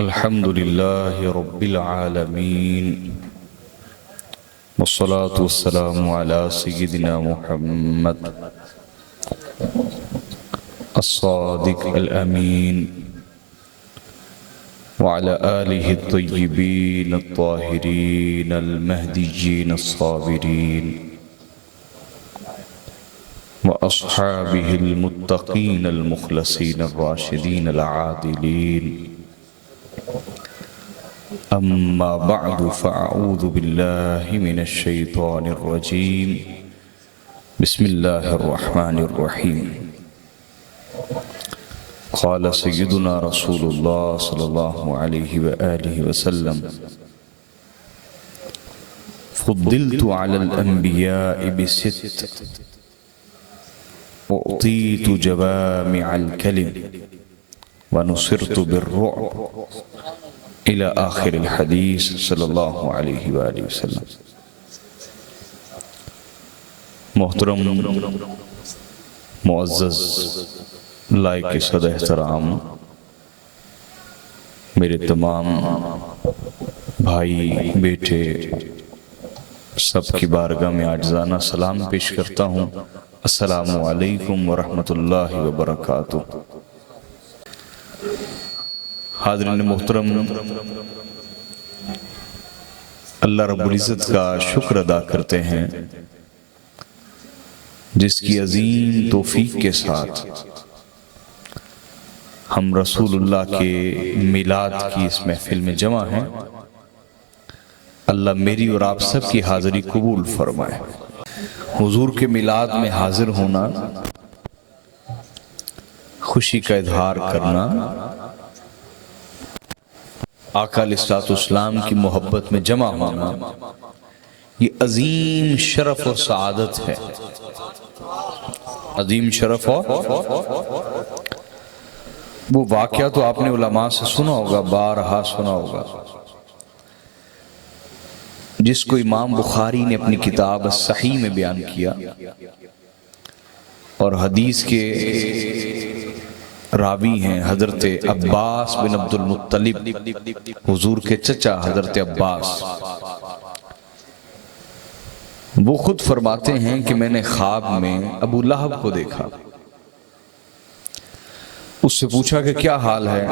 الحمد لله رب العالمين والصلاة والسلام على سيدنا محمد الصادق الأمين وعلى آله الطيبين الطاهرين المهديين الصابرين وأصحابه المتقين المخلصين الراشدين العادلين. أما بعد فأعوذ بالله من الشيطان الرجيم. بسم الله الرحمن الرحيم. قال سيدنا رسول الله صلى الله عليه وآله وسلم: فضلت على الأنبياء بست أعطيت جوامع الكلم ونصرت بالرعب إلى آخر الحديث صلی اللہ علیہ وآلہ وسلم. محترم معزز لائق صد احترام میرے تمام بھائی بیٹے سب کی بارگاہ میں عاجزانہ سلام پیش کرتا ہوں. السلام علیکم ورحمۃ اللہ وبرکاتہ. حاضرین محترم، اللہ رب العزت کا شکر ادا کرتے ہیں جس کی عظیم توفیق کے ساتھ ہم رسول اللہ کے میلاد کی اس محفل میں جمع ہیں. اللہ میری اور آپ سب کی حاضری قبول فرمائے. حضور کے میلاد میں حاضر ہونا، خوشی کا اظہار کرنا، آقا علیہ السلام کی محبت میں جمع ہونا، یہ عظیم شرف اور سعادت ہے. عظیم شرف اور وہ واقعہ تو آپ نے علماء سے سنا ہوگا، بارہا سنا ہوگا، جس کو امام بخاری نے اپنی کتاب الصحیح میں بیان کیا اور حدیث کے راوی ہیں حضرت عباس بن عبد المطلب، حضور کے چچا حضرت عباس. وہ خود فرماتے ہیں کہ میں نے خواب میں ابو لہب کو دیکھا. اس سے پوچھا کہ کیا حال ہے؟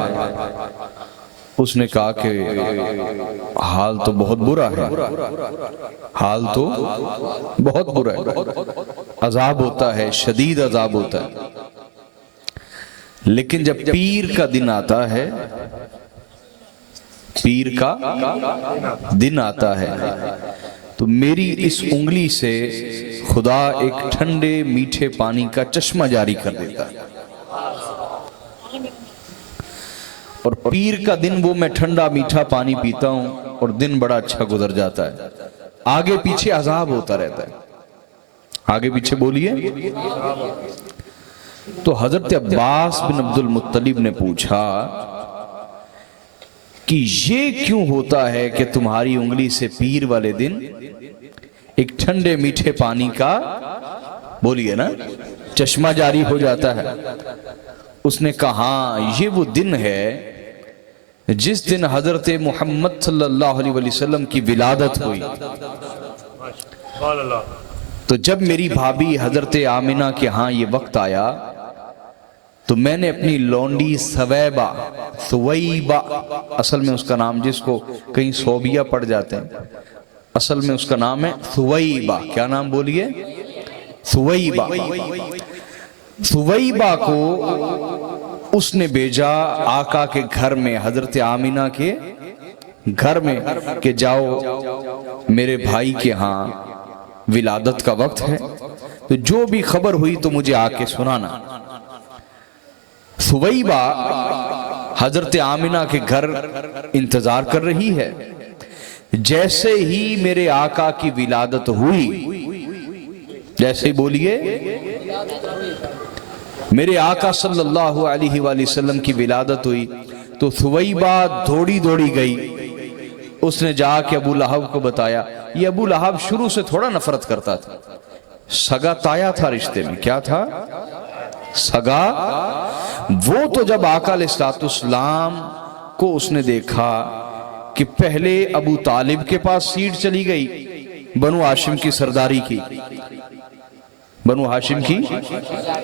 اس نے کہا کہ حال تو بہت برا ہے، حال تو بہت برا ہے، عذاب ہوتا ہے، شدید عذاب ہوتا ہے. لیکن جب پیر کا دن آتا ہے، پیر کا دن آتا ہے تو میری اس انگلی سے خدا ایک ٹھنڈے میٹھے پانی کا چشمہ جاری کر دیتا ہے، اور پیر کا دن وہ میں ٹھنڈا میٹھا پانی پیتا ہوں اور دن بڑا اچھا گزر جاتا ہے. آگے پیچھے عذاب ہوتا رہتا ہے. آگے پیچھے بولیے. تو حضرت عباس بن عبد المطلب نے پوچھا کہ یہ کیوں ہوتا ہے کہ تمہاری انگلی سے پیر والے دن ایک ٹھنڈے میٹھے پانی کا، بولیے نا، چشمہ جاری ہو جاتا ہے؟ اس نے کہا یہ وہ دن ہے جس دن حضرت محمد صلی اللہ علیہ وسلم کی ولادت ہوئی. تو جب میری بھابی حضرت آمنہ کے ہاں یہ وقت آیا تو میں نے اپنی لونڈی ثویبہ، اصل میں اس کا نام، جس کو کہیں صوبیہ پڑھ جاتے ہیں، اصل میں اس کا نام ہے ثویبہ. کیا نام بولیے؟ ثویبہ. ثویبہ کو اس نے بھیجا آقا کے گھر میں، حضرت آمنہ کے گھر میں، کہ جاؤ میرے بھائی کے ہاں ولادت کا وقت ہے، تو جو بھی خبر ہوئی تو مجھے آ کے سنانا. ثویبہ حضرت آمنہ کے گھر انتظار کر رہی ہے. جیسے ہی میرے آقا کی ولادت ہوئی، جیسے ہی بولیے، میرے آقا صلی اللہ علیہ وآلہ وسلم کی ولادت ہوئی تو ثویبہ دوڑی دوڑی گئی. اس نے جا کے ابو لہب کو بتایا. یہ ابو لہب شروع سے تھوڑا نفرت کرتا تھا، سگا تایا تھا رشتے میں. کیا تھا؟ سگا. وہ تو جب آقا علیہ السلام کو اس نے دیکھا کہ پہلے ابو طالب کے پاس سیٹ چلی گئی بنو ہاشم کی سرداری کی، بنو ہاشم کی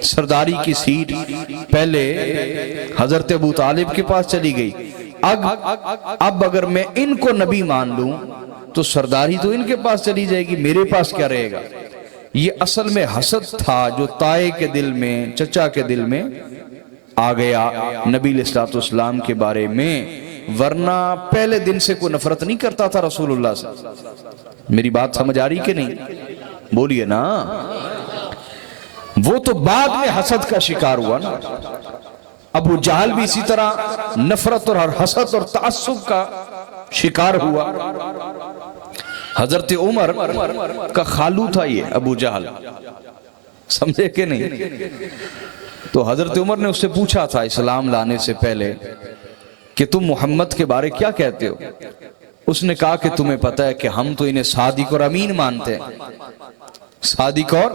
سرداری کی سیٹ پہلے حضرت ابو طالب کے پاس چلی گئی۔ اب اگر میں ان کو نبی مان لوں تو سرداری تو ان کے پاس چلی جائے گی، میرے پاس کیا رہے گا؟ یہ اصل میں حسد تھا جو طائے کے دل میں، چچا کے دل میں آ گیا نبی علیہ السلام کے بارے میں، ورنہ پہلے دن سے کوئی نفرت نہیں کرتا تھا رسول اللہ سے۔ میری بات سمجھ آ رہی کہ نہیں؟ بولیے نا۔ وہ تو بعد میں حسد کا شکار ہوا نا۔ ابو جہل بھی اسی طرح نفرت اور حسد اور تعصب کا شکار ہوا۔ حضرت عمر کا خالو تھا یہ ابو جہل، سمجھے کہ نہیں؟ تو حضرت عمر نے اس سے پوچھا تھا اسلام لانے سے پہلے کہ تم محمد کے بارے کیا کہتے ہو؟ اس نے کہا کہ تمہیں پتہ ہے کہ ہم تو انہیں صادق اور امین مانتے ہیں، صادق اور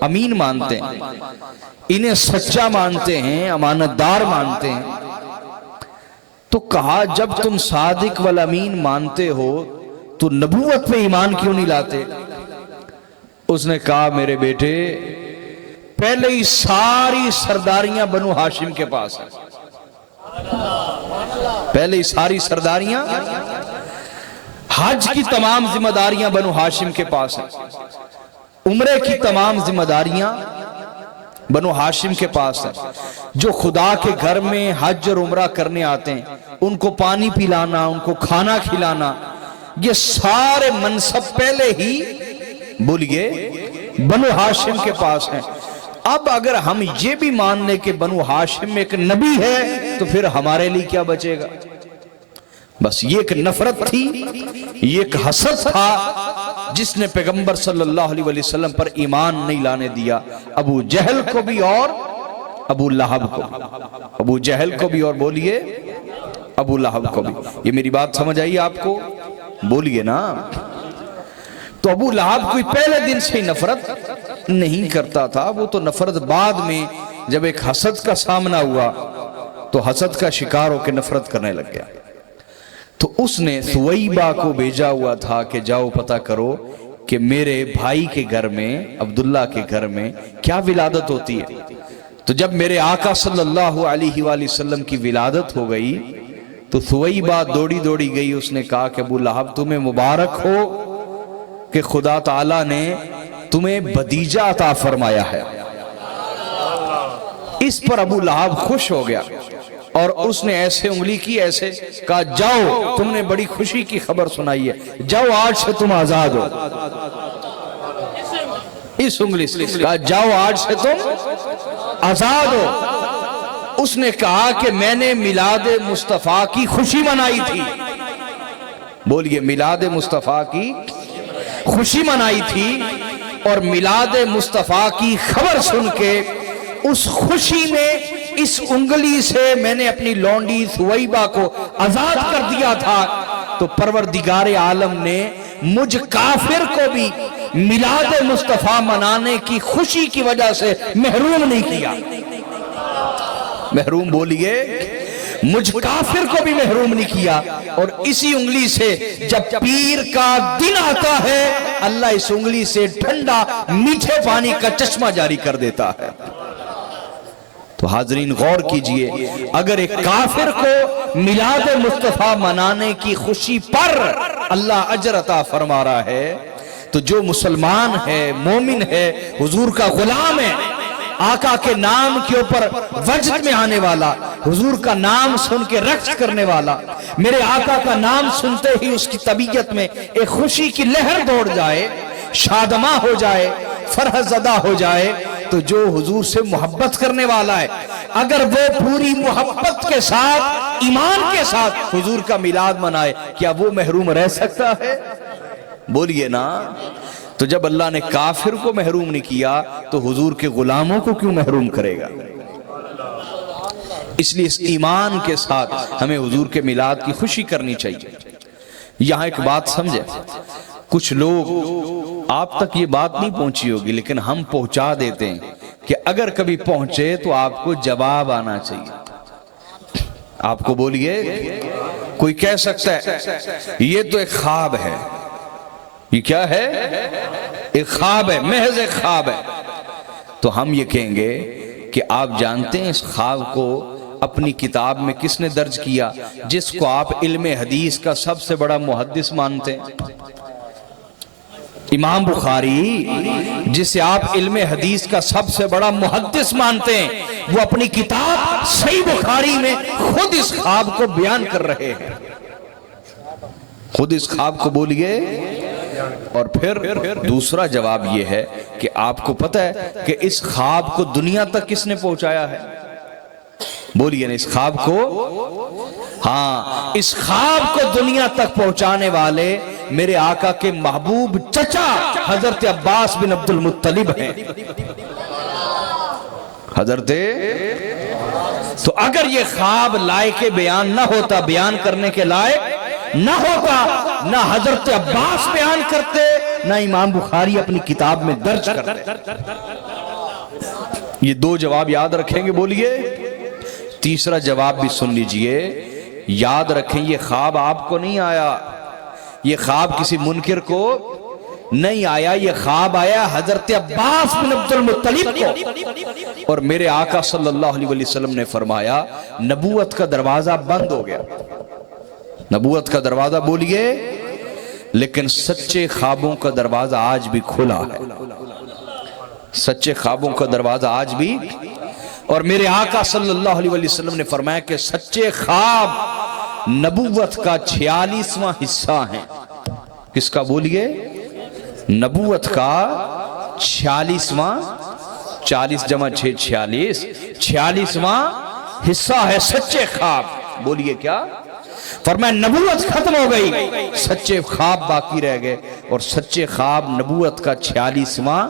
امین مانتے ہیں، انہیں سچا مانتے ہیں، امانت دار مانتے ہیں۔ تو کہا جب تم صادق والامین مانتے ہو تو نبوت پہ ایمان کیوں نہیں لاتے؟ اس نے کہا میرے بیٹے پہلے ہی ساری سرداریاں بنو ہاشم کے پاس ہیں، پہلے ہی ساری سرداریاں، حج کی تمام ذمہ داریاں بنو ہاشم کے پاس ہیں، عمرے کی تمام ذمہ داریاں بنو ہاشم کے پاس ہیں۔ جو خدا کے گھر میں حج اور عمرہ کرنے آتے ہیں ان کو پانی پلانا، ان کو کھانا کھلانا، یہ سارے منصب پہلے ہی بولیے بنو ہاشم کے پاس ہیں۔ اب اگر ہم یہ بھی مان لیں کہ بنو ہاشم ایک نبی ہے تو پھر ہمارے لیے کیا بچے گا؟ بس یہ ایک نفرت تھی، یہ ایک حسد تھا جس نے پیغمبر صلی اللہ علیہ وسلم پر ایمان نہیں لانے دیا، ابو جہل کو بھی اور ابو لہب کو، ابو جہل کو بھی اور بولیے ابو لہب کو بھی۔ یہ میری بات سمجھ آئی آپ کو؟ بولیے نا۔ تو ابو لہب کوئی پہلے دن سے ہی نفرت نہیں کرتا تھا، وہ تو نفرت بعد میں جب ایک حسد کا سامنا ہوا تو حسد کا شکار ہو کے نفرت کرنے لگ گیا۔ تو اس نے ثویبہ کو بھیجا ہوا تھا کہ جاؤ پتہ کرو کہ میرے بھائی کے گھر میں، عبداللہ کے گھر میں کیا ولادت ہوتی ہے۔ تو جب میرے آقا صلی اللہ علیہ وآلہ وسلم کی ولادت ہو گئی تو ثویبہ دوڑی دوڑی گئی، اس نے کہا کہ ابو لہب تمہیں مبارک ہو کہ خدا تعالیٰ نے تمہیں بھتیجا عطا فرمایا ہے۔ اس پر ابو لہب خوش ہو گیا اور اس نے ایسے انگلی کی، ایسے کہا جاؤ تم نے بڑی خوشی کی خبر سنائی ہے، جاؤ آج سے تم آزاد ہو۔ اس انگلی سے کہا جاؤ آج سے تم آزاد ہو۔ اس نے کہا کہ میں نے میلاد مصطفیٰ کی خوشی منائی تھی، بولیے میلاد مصطفیٰ کی خوشی منائی تھی، اور میلاد مصطفیٰ کی خبر سن کے اس خوشی میں اس انگلی سے میں نے اپنی لونڈی ثویبہ کو آزاد کر دیا تھا۔ تو پروردگار عالم نے مجھ کافر کو بھی میلاد مصطفیٰ منانے کی خوشی کی وجہ سے محروم نہیں کیا۔ محروم بولیے، مجھ کافر کو بھی محروم نہیں کیا۔ اور اسی انگلی سے جب پیر کا دن آتا ہے اللہ اس انگلی سے ٹھنڈا میٹھے پانی کا چشمہ جاری کر دیتا ہے۔ تو حاضرین غور کیجئے، اگر ایک کافر کو میلاد مصطفیٰ منانے کی خوشی پر اللہ اجر عطا فرما رہا ہے تو جو مسلمان ہے، مومن ہے، حضور کا غلام ہے، آقا کے نام کے اوپر وجد میں آنے والا، حضور کا نام سن کے رقص کرنے والا، میرے آقا کا نام سنتے ہی اس کی طبیعت میں ایک خوشی کی لہر دوڑ جائے، شادماں ہو جائے، فرح زدہ ہو جائے، تو جو حضور سے محبت کرنے والا ہے اگر وہ پوری محبت کے ساتھ، ایمان کے ساتھ حضور کا میلاد منائے، کیا وہ محروم رہ سکتا ہے؟ بولیے نا۔ تو جب اللہ نے کافر کو محروم نہیں کیا تو حضور کے غلاموں کو کیوں محروم کرے گا؟ اس لیے اس ایمان کے ساتھ ہمیں حضور کے میلاد کی خوشی کرنی چاہیے۔ یہاں ایک بات سمجھے، کچھ لوگ آپ تک یہ بات نہیں پہنچی ہوگی لیکن ہم پہنچا دیتے ہیں کہ اگر کبھی پہنچے تو آپ کو جواب آنا چاہیے۔ آپ کو بولیے کوئی کہہ سکتا ہے یہ تو ایک خواب ہے، یہ کیا ہے؟ ایک خواب ہے، محض ایک خواب ہے. تو ہم یہ کہیں گے کہ آپ جانتے ہیں اس خواب کو اپنی کتاب میں کس نے درج کیا، جس کو آپ علم حدیث کا سب سے بڑا محدث مانتے ہیں؟ امام بخاری، جسے آپ علم حدیث کا سب سے بڑا محدث مانتے ہیں، وہ اپنی کتاب صحیح بخاری میں خود اس خواب کو بیان کر رہے ہیں. خود اس خواب کو بولیے. اور پھر دوسرا جواب یہ ہے کہ آپ کو پتہ ہے کہ اس خواب کو دنیا تک کس نے پہنچایا ہے؟ بولیے نا اس خواب کو. ہاں، اس خواب کو دنیا تک پہنچانے والے میرے آقا کے محبوب چچا حضرت عباس بن عبد المطلب ہیں. حضرت، تو اگر یہ خواب لائق بیان نہ ہوتا، بیان کرنے کے لائق نہ ہوتا، نہ حضرت عباس بیان کرتے، نہ امام بخاری اپنی کتاب میں درج کرتے. یہ دو جواب یاد رکھیں گے. بولیے. تیسرا جواب بھی سن لیجئے. یاد رکھیں یہ خواب آپ کو نہیں آیا، یہ خواب کسی منکر کو نہیں آیا، یہ خواب آیا حضرت عباس بن عبد المطلب کو. اور میرے آقا صلی اللہ علیہ وسلم نے فرمایا نبوت کا دروازہ بند ہو گیا. نبوت کا دروازہ بولیے، لیکن سچے خوابوں کا دروازہ آج بھی کھلا ہے. سچے خوابوں کا دروازہ آج بھی. اور میرے آقا صلی اللہ علیہ وسلم نے فرمایا کہ سچے خواب نبوت کا 46واں حصہ ہیں. کس کا بولیے؟ نبوت کا 46واں. 40 جمع 6 46. 46واں حصہ ہے سچے خواب. بولیے کیا؟ فرمایا نبوت ختم ہو گئی، سچے خواب باقی رہ گئے. اور سچے خواب نبوت کا 46واں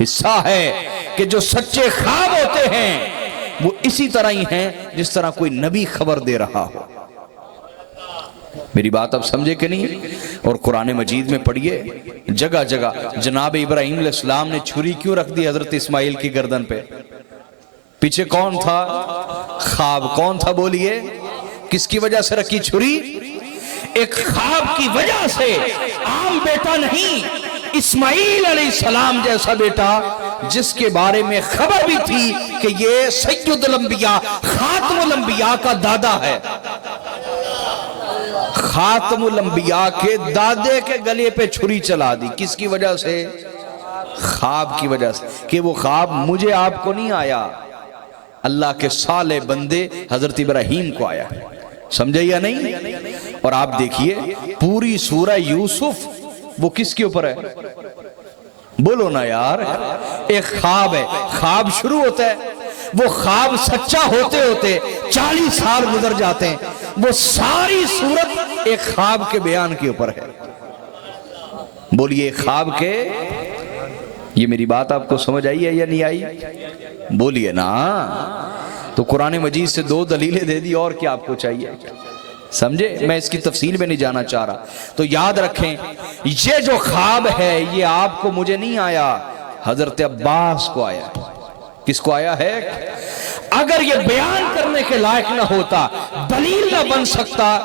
حصہ ہے کہ جو سچے خواب ہوتے ہیں وہ اسی طرح ہی ہیں جس طرح کوئی نبی خبر دے رہا ہو. میری بات اب سمجھے کہ نہیں؟ اور قرآن مجید میں پڑھیے جگہ جگہ جناب ابراہیم علیہ السلام نے چھری کیوں رکھ دی حضرت اسماعیل کی گردن پہ؟ پیچھے کون تھا؟ خواب. کون تھا بولیے؟ کس کی وجہ سے رکھی چھری؟ ایک خواب کی وجہ سے. عام بیٹا نہیں، اسماعیل علیہ السلام جیسا بیٹا جس کے بارے میں خبر بھی تھی کہ یہ سید الانبیاء خاتم الانبیاء کا دادا ہے. خاتم الانبیاء کے دادے کے گلے پہ چھری چلا دی. کس کی وجہ سے؟ خواب کی وجہ سے. کہ وہ خواب مجھے آپ کو نہیں آیا، اللہ کے صالح بندے حضرت ابراہیم کو آیا. سمجھے یا نہیں؟ اور آپ دیکھیے پوری سورہ یوسف وہ کس کے اوپر ہے؟ بولو نا یار. ایک خواب ہے، خواب شروع ہوتا ہے، وہ خواب سچا ہوتے ہوتے 40 سال گزر جاتے ہیں. وہ ساری سورت ایک خواب کے بیان کے اوپر ہے. بولیے خواب کے. یہ میری بات آپ کو سمجھ آئی ہے یا نہیں آئی؟ بولیے نا. تو قرآن مجید سے 2 دلیلیں دے دی، اور کیا آپ کو چاہیے؟ سمجھے؟ میں اس کی تفصیل میں نہیں جانا چاہ رہا. تو یاد رکھیں یہ جو خواب ہے یہ آپ کو مجھے نہیں آیا، حضرت عباس کو آیا. کس کو آیا ہے؟ اگر یہ بیان کرنے کے لائق نہ ہوتا، دلیل نہ بن سکتا،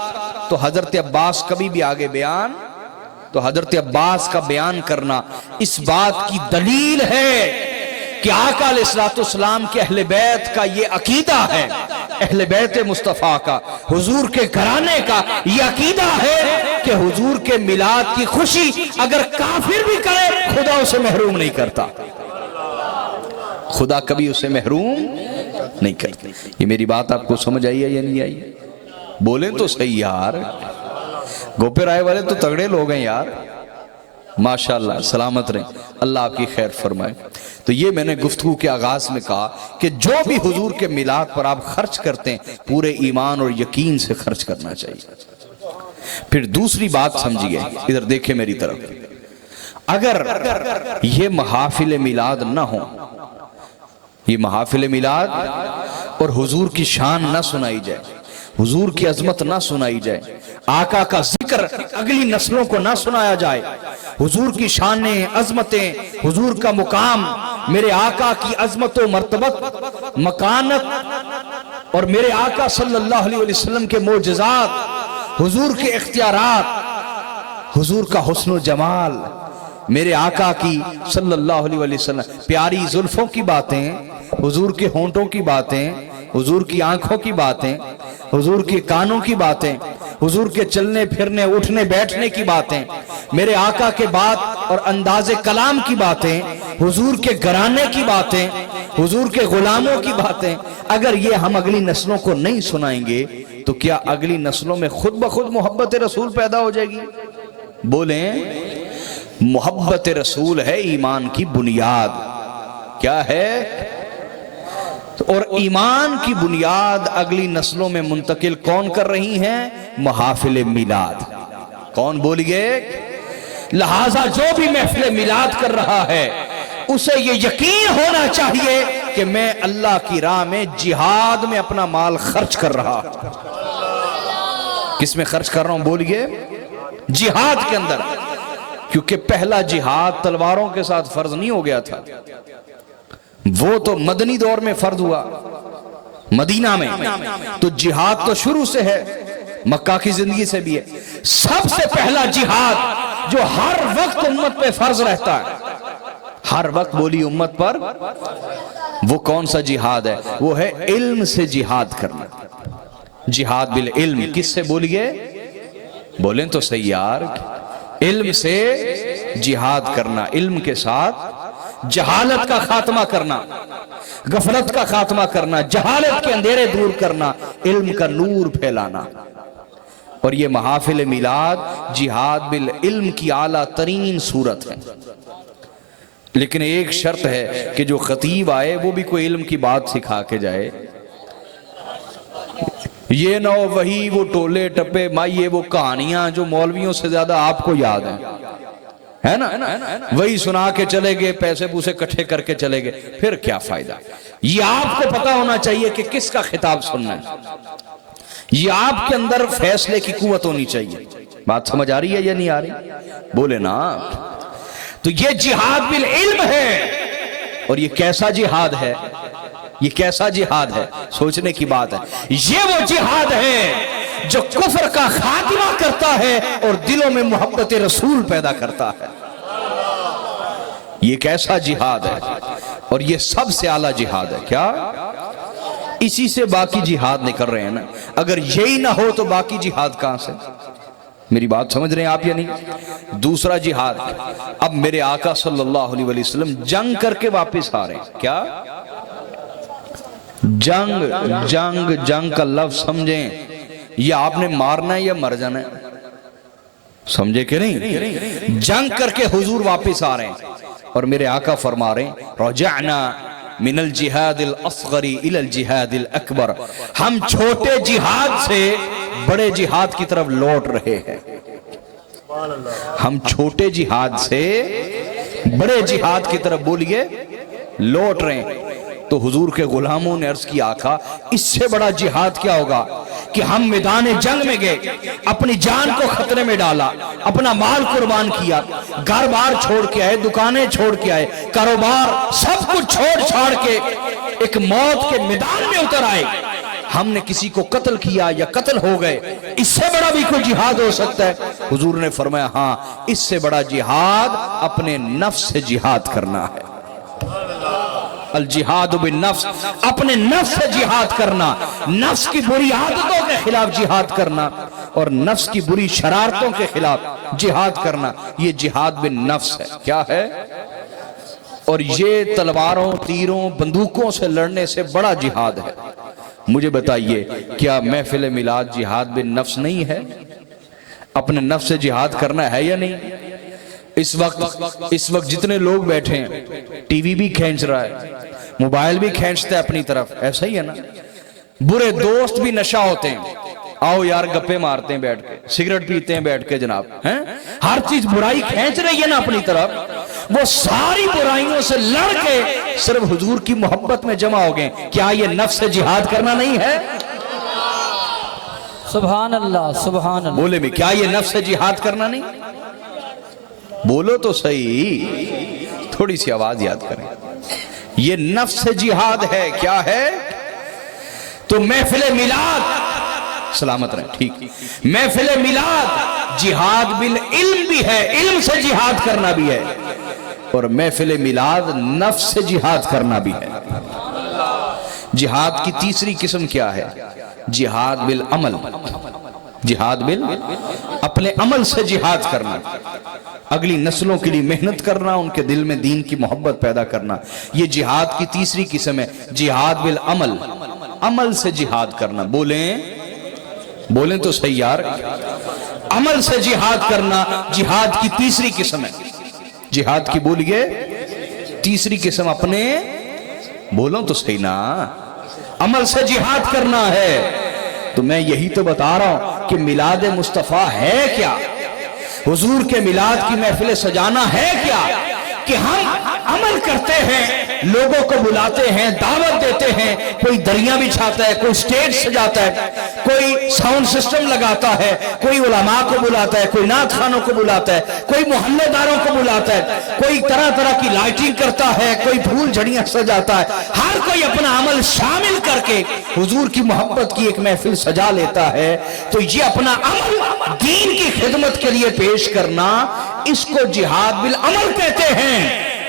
تو حضرت عباس کبھی بھی آگے بیان. تو حضرت عباس کا بیان کرنا اس بات کی دلیل ہے کہ آقا علیہ السلام کے اہل بیت کا یہ عقیدہ ہے، اہل بیت مصطفیٰ کا، حضور کے گھرانے کا یہ عقیدہ ہے کہ حضور کے میلاد کی خوشی اگر کافر بھی کرے خدا اسے محروم نہیں کرتا. خدا کبھی اسے محروم نہیں کرتا. یہ میری بات آپ کو سمجھ آئی ہے یا نہیں آئی؟ بولیں تو صحیح یار. گوپے رائے والے تو تگڑے لوگ ہیں یار. ماشاءاللہ سلامت رہیں، اللہ آپ کی خیر فرمائے. تو یہ میں نے گفتگو کے آغاز میں کہا کہ جو بھی حضور کے میلاد پر آپ خرچ کرتے ہیں پورے ایمان اور یقین سے خرچ کرنا چاہیے. پھر دوسری بات سمجھیے، ادھر دیکھیں میری طرف. اگر یہ محافل میلاد نہ ہوں، یہ محافل میلاد اور حضور کی شان نہ سنائی جائے، حضور کی عظمت نہ سنائی جائے، آقا کا ذکر اگلی نسلوں کو نہ سنایا جائے، حضور کی شانیں، عظمتیں، حضور کا مقام، میرے آقا کی عظمت و مرتبت، مکانت اور میرے آقا صلی اللہ علیہ وسلم کے معجزات، حضور کے اختیارات، حضور کا حسن و جمال، میرے آقا کی صلی اللہ علیہ وسلم پیاری زلفوں کی باتیں، حضور کے ہونٹوں کی باتیں، حضور کی آنکھوں کی باتیں، حضور کے کانوں کی باتیں، حضور کے چلنے پھرنے اٹھنے بیٹھنے کی باتیں، میرے آقا کے بات اور انداز کلام کی باتیں، حضور کے گھرانے کی باتیں، حضور کے غلاموں کی باتیں، اگر یہ ہم اگلی نسلوں کو نہیں سنائیں گے تو کیا اگلی نسلوں میں خود بخود محبت رسول پیدا ہو جائے گی؟ بولیں، محبت رسول ہے ایمان کی بنیاد۔ کیا ہے؟ اور ایمان کی بنیاد اگلی نسلوں میں منتقل کون کر رہی ہیں؟ محافل میلاد۔ کون بولیے؟ لہذا جو بھی محفل میلاد کر رہا ہے اسے یہ یقین ہونا چاہیے کہ میں اللہ کی راہ میں جہاد میں اپنا مال خرچ کر رہا ہوں۔ کس میں خرچ کر رہا ہوں؟ بولیے، جہاد کے اندر، کیونکہ پہلا جہاد تلواروں کے ساتھ فرض نہیں ہو گیا تھا، وہ تو مدنی دور میں فرض ہوا مدینہ میں، تو جہاد تو شروع سے ہے، مکہ کی زندگی سے بھی ہے۔ سب سے پہلا جہاد جو ہر وقت امت پہ فرض رہتا ہے، ہر وقت بولی امت پر، وہ کون سا جہاد ہے؟ وہ ہے علم سے جہاد کرنا۔ جہاد بالعلم، کس سے بولیے؟ بولیں تو صحیح یار، علم سے جہاد کرنا، علم کے ساتھ جہالت کا خاتمہ کرنا، غفلت کا خاتمہ کرنا، جہالت کے اندھیرے دور کرنا، علم کا نور پھیلانا۔ اور یہ محافل میلاد جہاد بالعلم کی اعلیٰ ترین صورت ہے۔ لیکن ایک شرط ہے کہ جو خطیب آئے وہ بھی کوئی علم کی بات سکھا کے جائے، یہ نہ ہو وہی وہ ٹولے ٹپے مائیے وہ کہانیاں جو مولویوں سے زیادہ آپ کو یاد ہیں، ہے نا، وہی سنا کے چلے گئے، پیسے پوسے کٹھے کر کے چلے گئے، پھر کیا فائدہ؟ یہ آپ کو پتا ہونا چاہیے کہ کس کا خطاب سننا ہے، یہ آپ کے اندر فیصلے کی قوت ہونی چاہیے۔ بات سمجھ آ رہی ہے یا نہیں آ رہی؟ بولے نا۔ تو یہ جہاد بالعلم ہے، اور یہ کیسا جہاد ہے؟ یہ کیسا جہاد ہے؟ سوچنے کی بات ہے۔ یہ وہ جہاد ہے جو کفر کا خاتمہ کرتا ہے اور دلوں میں محبت رسول پیدا کرتا ہے۔ یہ کیسا جہاد ہے؟ اور یہ سب سے اعلیٰ جہاد ہے۔ کیا؟ اسی سے باقی جہاد نکل رہے ہیں نا۔ اگر یہی نہ ہو تو باقی جہاد کہاں سے؟ میری بات سمجھ رہے ہیں آپ یا نہیں؟ دوسرا جہاد، اب میرے آقا صلی اللہ علیہ وسلم جنگ کر کے واپس آ رہے ہیں۔ کیا؟ جنگ جنگ جنگ کا لفظ سمجھیں، یہ آپ نے مارنا ہے یا مر جانا ہے؟ سمجھے کہ نہیں؟ جنگ کر کے حضور واپس آ رہے ہیں، اور میرے آقا فرما رہے ہیں رجعنا من الجہاد الاصغر الى الجہاد الاکبر، ہم چھوٹے جہاد سے بڑے جہاد کی طرف لوٹ رہے ہیں۔ ہم چھوٹے جہاد سے بڑے جہاد کی طرف بولیے لوٹ رہے ہیں۔ تو حضور کے غلاموں نے عرض کی آقا اس سے بڑا جہاد کیا ہوگا کہ ہم میدان جنگ میں گئے، اپنی جان کو خطرے میں ڈالا، اپنا مال قربان کیا، گھر بار چھوڑ کے آئے، دکانیں چھوڑ کے آئے، کاروبار سب کچھ چھوڑ چھاڑ کے ایک موت کے میدان میں اتر آئے۔ ہم نے کسی کو قتل کیا یا قتل ہو گئے، اس سے بڑا بھی کوئی جہاد ہو سکتا ہے؟ حضور نے فرمایا ہاں، اس سے بڑا جہاد اپنے نفس سے جہاد کرنا ہے۔ الجہاد بالنفس، اپنے نفس سے جہاد کرنا، نفس کی بری عادتوں کے خلاف جہاد کرنا اور نفس کی بری شرارتوں کے خلاف جہاد کرنا، یہ جہاد بالنفس ہے۔ کیا ہے؟ اور یہ تلواروں، تیروں، بندوقوں سے لڑنے سے بڑا جہاد ہے۔ مجھے بتائیے کیا محفل میلاد جہاد بالنفس نہیں ہے؟ اپنے نفس سے جہاد کرنا ہے یا نہیں؟ اس وقت جتنے لوگ بیٹھے ہیں، ٹی وی بھی کھینچ رہا ہے، موبائل بھی کھینچتا ہے اپنی طرف، ایسا ہی ہے نا؟ برے دوست بھی نشہ ہوتے ہیں، آؤ یار گپے مارتے ہیں بیٹھ کے، سگریٹ پیتے ہیں بیٹھ کے جناب، ہر چیز برائی کھینچ رہی ہے نا اپنی طرف، وہ ساری برائیوں سے لڑ کے صرف حضور کی محبت میں جمع ہو گئے۔ کیا یہ نفس سے جہاد کرنا نہیں ہے؟ سبحان اللہ، سبحان اللہ۔ بولے میں کیا یہ نفس سے جہاد کرنا نہیں؟ بولو تو صحیح، تھوڑی سی آواز یاد کریں۔ یہ نفس سے جہاد ہے۔ کیا ہے؟ تو محفل میلاد سلامت رہے ٹھیک، محفل میلاد جہاد بالعلم بھی ہے، علم سے جہاد کرنا بھی ہے، اور محفل میلاد نفس سے جہاد کرنا بھی ہے۔ جہاد کی تیسری قسم کیا ہے؟ جہاد بالعمل، جہاد اپنے عمل سے جہاد کرنا، اگلی نسلوں کے لیے محنت کرنا، ان کے دل میں دین کی محبت پیدا کرنا، یہ جہاد کی تیسری قسم ہے۔ جہاد بالعمل، عمل سے جہاد کرنا، بولیں تو صحیح یار، عمل سے جہاد کرنا جہاد کی تیسری قسم ہے۔ جہاد کی بولیے تیسری قسم، اپنے بولو تو صحیح نا، عمل سے جہاد کرنا ہے۔ تو میں یہی تو بتا رہا ہوں کہ میلاد مصطفیٰ ہے کیا، حضور کے میلاد کی محفل سجانا ہے کیا، کہ ہم عمل کرتے ہیں، لوگوں کو بلاتے ہیں، دعوت دیتے ہیں، کوئی دریا بچھاتا ہے، کوئی سٹیج سجاتا ہے، کوئی ساؤنڈ سسٹم لگاتا ہے، کوئی علماء کو بلاتا ہے، کوئی نعت خوانوں کو بلاتا ہے، کوئی محلے داروں کو بلاتا ہے، کوئی طرح طرح کی لائٹنگ کرتا ہے، کوئی پھول جھڑیاں سجاتا ہے، ہر کوئی اپنا عمل شامل کر کے حضور کی محبت کی ایک محفل سجا لیتا ہے۔ تو یہ اپنا عمل دین کی خدمت کے لیے پیش کرنا، اس کو جہاد بالعمل کہتے ہیں۔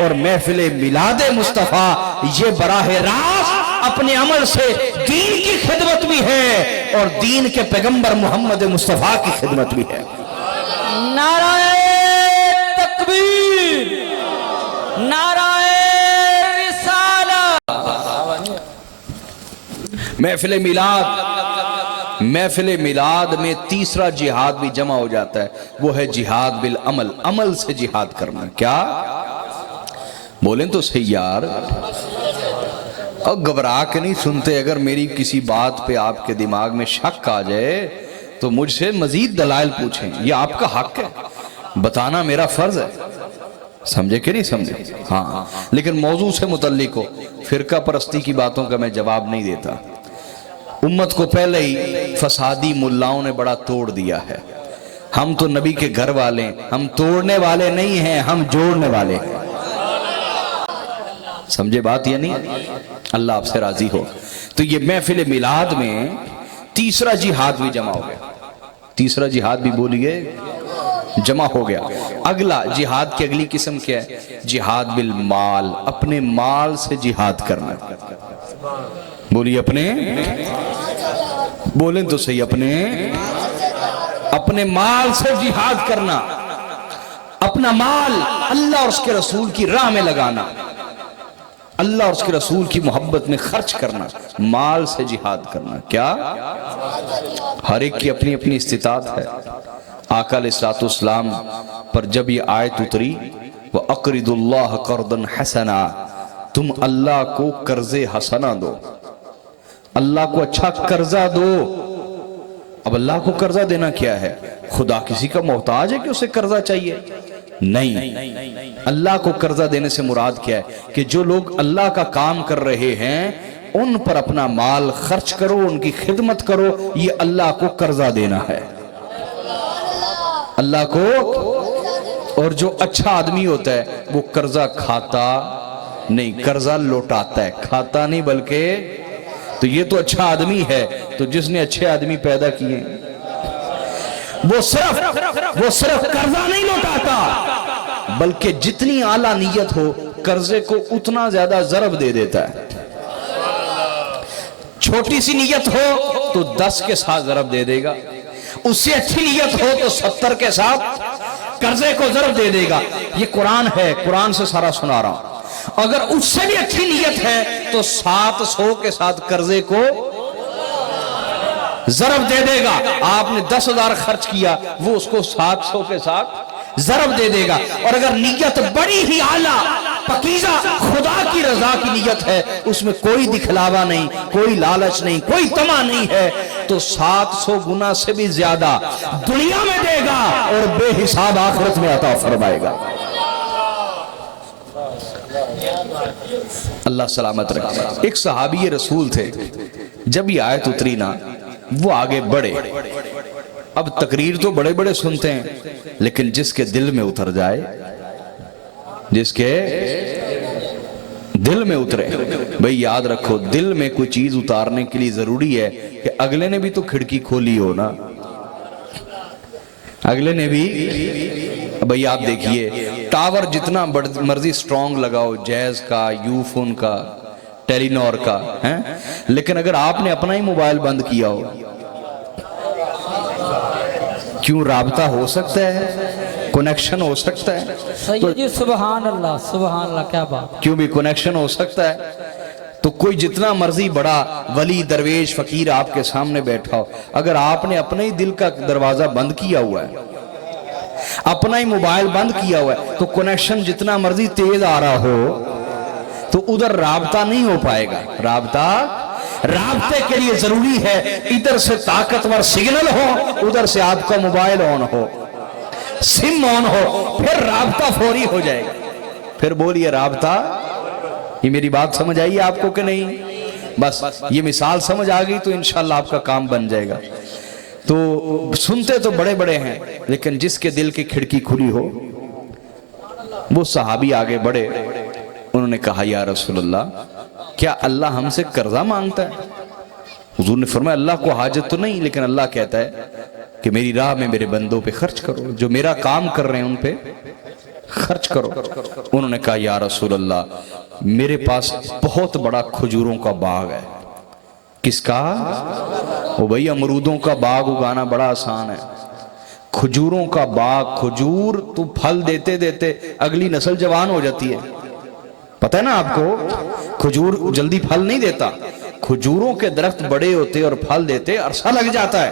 اور محفل میلاد مصطفیٰ یہ براہ راست اپنے عمل سے دین کی خدمت بھی ہے، اور دین کے پیغمبر محمد مصطفیٰ کی خدمت بھی ہے۔ نعرہ تکبیر، نعرہ رسالت۔ محفل میلاد میں تیسرا جہاد بھی جمع ہو جاتا ہے، وہ ہے جہاد بالعمل، عمل سے جہاد کرنا۔ کیا بولیں تو صحیح یار، اور گھبرا کے نہیں سنتے۔ اگر میری کسی بات پہ آپ کے دماغ میں شک آ جائے تو مجھ سے مزید دلائل پوچھیں، یہ آپ کا حق ہے، بتانا میرا فرض ہے، سمجھے کہ نہیں سمجھے؟ ہاں، لیکن موضوع سے متعلق ہو، فرقہ پرستی کی باتوں کا میں جواب نہیں دیتا۔ امت کو پہلے ہی فسادی ملاؤں نے بڑا توڑ دیا ہے۔ ہم تو نبی کے گھر والے ہیں، ہم توڑنے والے نہیں ہیں، ہم جوڑنے والے ہیں۔ سمجھے بات یا نہیں؟ اللہ آپ سے راضی ہو۔ تو یہ محفل میلاد میں تیسرا جہاد بھی جمع ہو گیا، تیسرا جہاد بھی بولیے جمع ہو گیا۔ اگلا جہاد کی اگلی قسم کیا ہے؟ جہاد بالمال، اپنے مال سے جہاد کرنا۔ بولیے بولیں تو صحیح، اپنے مال سے جہاد کرنا، اپنا مال اللہ اور اس کے رسول کی راہ میں لگانا، اللہ اور اس کے رسول کی محبت میں خرچ کرنا، مال سے جہاد کرنا۔ کیا؟ ہر ایک کی اپنی اپنی استطاعت ہے۔ آقا علیہ السلام پر جب یہ آیت اتری، وَأَقْرِضُ اللَّهَ قَرْضًا حَسَنًا، تم اللہ کو قرض حسنہ دو، اللہ کو اچھا قرضہ دو۔ اب اللہ کو قرضہ دینا کیا ہے؟ خدا کسی کا محتاج ہے کہ اسے قرضہ چاہیے؟ نہیں، اللہ کو قرضہ دینے سے مراد کیا ہے کہ جو لوگ اللہ کا کام کر رہے ہیں ان پر اپنا مال خرچ کرو، ان کی خدمت کرو، یہ اللہ کو قرضہ دینا ہے، اللہ کو۔ اور جو اچھا آدمی ہوتا ہے وہ قرضہ کھاتا نہیں، قرضہ لوٹاتا ہے، کھاتا نہیں بلکہ۔ تو یہ تو اچھا آدمی ہے، تو جس نے اچھے آدمی پیدا کیے وہ صرف قرضہ نہیں لوٹاتا، بلکہ جتنی اعلیٰ نیت ہو قرضے کو اتنا زیادہ ضرب دے دیتا ہے۔ چھوٹی سی نیت ہو تو 10 کے ساتھ ضرب دے دے گا، اس سے اچھی نیت ہو تو 70 کے ساتھ قرضے کو ضرب دے دے گا۔ یہ قرآن ہے، قرآن سے سارا سنا رہا ہوں۔ اگر اس سے بھی اچھی نیت ہے تو 700 کے ساتھ قرضے کو ضرب دے دے گا۔ آپ نے 10,000 خرچ کیا، وہ اس کو 700 کے ساتھ ضرب دے دے گا۔ اور اگر نیت بڑی ہی اعلیٰ پاکیزہ خدا کی رضا کی نیت ہے، اس میں کوئی دکھلاوا نہیں، کوئی لالچ نہیں، کوئی طمع نہیں ہے، تو 700 گنا سے بھی زیادہ دنیا میں دے گا اور بے حساب آخرت میں عطا فرمائے گا۔ اللہ سلامت رکھے۔ ایک صحابی رسول تھے، جب یہ آیت اتری نا وہ آگے بڑھے۔ اب تقریر تو بڑے بڑے سنتے ہیں، لیکن جس کے دل میں اتر جائے، جس کے دل میں اترے. بھئی یاد رکھو دل میں کوئی چیز اتارنے کے لیے ضروری ہے کہ اگلے نے بھی تو کھڑکی کھولی ہو نا. اگلے نے بھی. بھئی آپ دیکھیے ٹاور جتنا مرضی سٹرونگ لگاؤ، جیز کا، یو فون کا، ٹیلی نور کا، لیکن اگر آپ نے اپنا ہی موبائل بند کیا ہو، کیوں رابطہ ہو سکتا ہے، کنیکشن ہو سکتا ہے. سید جی سبحان اللہ، کیا بات. کیوں بھی کنیکشن ہو سکتا ہے. تو کوئی جتنا مرضی بڑا ولی درویش فقیر آپ کے سامنے بیٹھا ہو، اگر آپ نے اپنے ہی دل کا دروازہ بند کیا ہوا ہے، اپنا ہی موبائل بند کیا ہوا ہے، تو کنیکشن جتنا مرضی تیز آ رہا ہو تو ادھر رابطہ نہیں ہو پائے گا. رابطے کے لیے ضروری ہے ادھر سے طاقتور سگنل ہو، ادھر سے آپ کا موبائل آن ہو، سم آن ہو، پھر رابطہ فوری ہو جائے گا. پھر بولیے رابطہ. یہ میری بات سمجھ آئی آپ کو کہ نہیں؟ بس یہ مثال سمجھ آ گئی تو انشاءاللہ آپ کا کام بن جائے گا. تو سنتے تو بڑے بڑے ہیں، لیکن جس کے دل کی کھڑکی کھلی ہو. وہ صحابی آگے بڑھے، انہوں نے کہا یا رسول اللہ کیا اللہ ہم سے قرضہ مانگتا ہے؟ حضور نے فرمایا اللہ کو حاجت تو نہیں، لیکن اللہ کہتا ہے کہ میری راہ میں میرے بندوں پہ خرچ کرو، جو میرا کام کر رہے ہیں ان پہ خرچ کرو. انہوں نے کہا یا رسول اللہ میرے پاس بہت بڑا کھجوروں کا باغ ہے. کس کا؟ وہ بھئی امرودوں کا باغ اگانا بڑا آسان ہے، کھجوروں کا باغ. کھجور تو پھل دیتے دیتے اگلی نسل جوان ہو جاتی ہے. پتہ ہے نا آپ کو کھجور جلدی پھل نہیں دیتا. کھجوروں کے درخت بڑے ہوتے اور پھل دیتے عرصہ لگ جاتا ہے،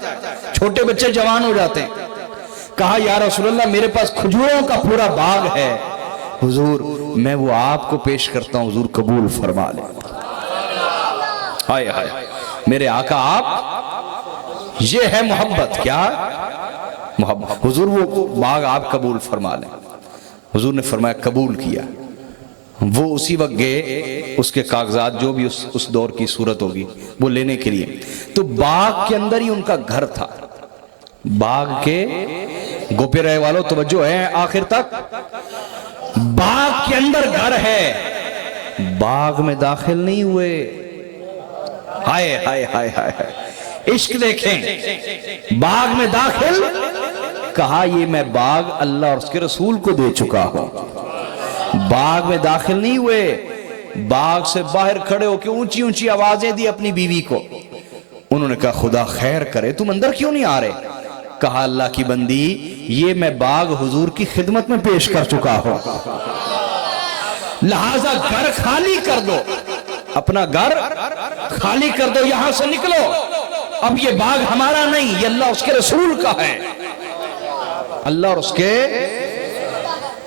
چھوٹے بچے جوان ہو جاتے ہیں. کہا یا رسول اللہ میرے پاس کھجوروں کا پورا باغ ہے. حضور میں وہ آپ کو پیش کرتا ہوں، حضور قبول فرما لیں. ہائے ہائے میرے آقا آپ، یہ ہے محبت. کیا محبت؟ حضور وہ باغ آپ قبول فرما لیں. حضور نے فرمایا قبول کیا. وہ اسی وقت گئے اس کے کاغذات جو بھی اس دور کی صورت ہوگی وہ لینے کے لیے. تو باغ کے اندر ہی ان کا گھر تھا. باغ کے گوپے رہے والوں توجہ ہے آخر تک. باغ کے اندر گھر ہے، باغ میں داخل نہیں ہوئے. ہائے ہائے ہائے ہائے عشق دیکھیں. باغ میں داخل کہا یہ میں باغ اللہ اور اس کے رسول کو دے چکا ہوں. باغ میں داخل نہیں ہوئے، باغ سے باہر کھڑے ہو کے اونچی اونچی آوازیں دی اپنی بیوی کو. انہوں نے کہا خدا خیر کرے تم اندر کیوں نہیں آ رہے؟ کہا اللہ کی بندی یہ میں باغ حضور کی خدمت میں پیش کر چکا ہوں، لہذا گھر خالی کر دو، اپنا گھر خالی کر دو، یہاں سے نکلو. اب یہ باغ ہمارا نہیں، یہ اللہ اس کے رسول کا ہے. اللہ اور اس کے.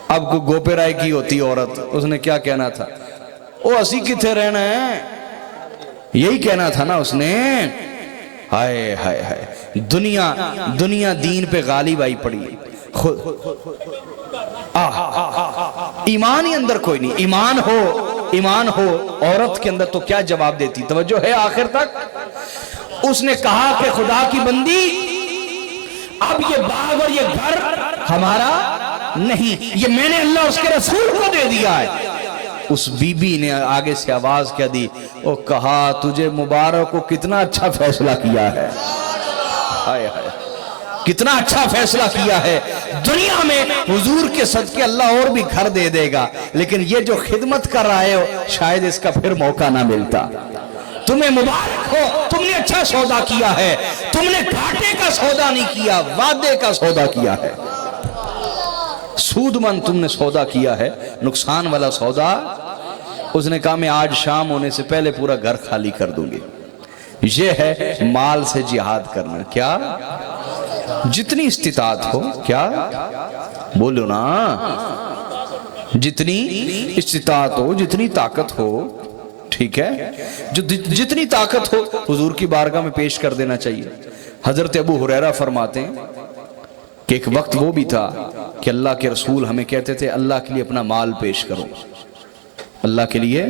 اب کو گوپے رائے کی ہوتی عورت، اس نے کیا کہنا تھا؟ او اسی کتھے رہنا ہے، یہی کہنا تھا نا اس نے. ہائے ہائے ہائے دنیا دین پہ غالب آئی پڑی. ایمان ہی اندر کوئی نہیں. ایمان ہو عورت کے اندر تو کیا جواب دیتی؟ توجہ ہے آخر تک. اس نے کہا کہ خدا کی بندی اب یہ باغ اور یہ گھر ہمارا نہیں، یہ میں نے اللہ اس کے رسول کو دے دیا ہے. اس بی بی نے آگے سے آواز کیا دی، او کہا تجھے مبارک کو کتنا اچھا فیصلہ کیا ہے. ہائے ہائے کتنا اچھا فیصلہ کیا ہے. دنیا میں حضور کے صدقے اللہ اور بھی گھر دے دے گا، لیکن یہ جو خدمت کر رہے ہو شاید اس کا پھر موقع نہ ملتا. تمہیں مبارک ہو، تم نے اچھا سودا کیا ہے. تم نے گھاٹے کا سودا نہیں کیا، وعدے کا سودا کیا ہے. سود مند تم نے سودا کیا ہے، نقصان والا سودا. اس نے کہا میں آج شام ہونے سے پہلے پورا گھر خالی کر دوں گی. یہ ہے مال سے جہاد کرنا. کیا؟ جتنی استطاعت ہو. کیا بولو نا؟ جتنی استطاعت ہو، جتنی طاقت ہو، ٹھیک ہے، جتنی طاقت ہو حضور کی بارگاہ میں پیش کر دینا چاہیے. حضرت ابو ہریرہ فرماتے ہیں کہ ایک وقت وہ بھی تھا کہ اللہ کے رسول ہمیں کہتے تھے اللہ کے لیے اپنا مال پیش کرو، اللہ کے لیے.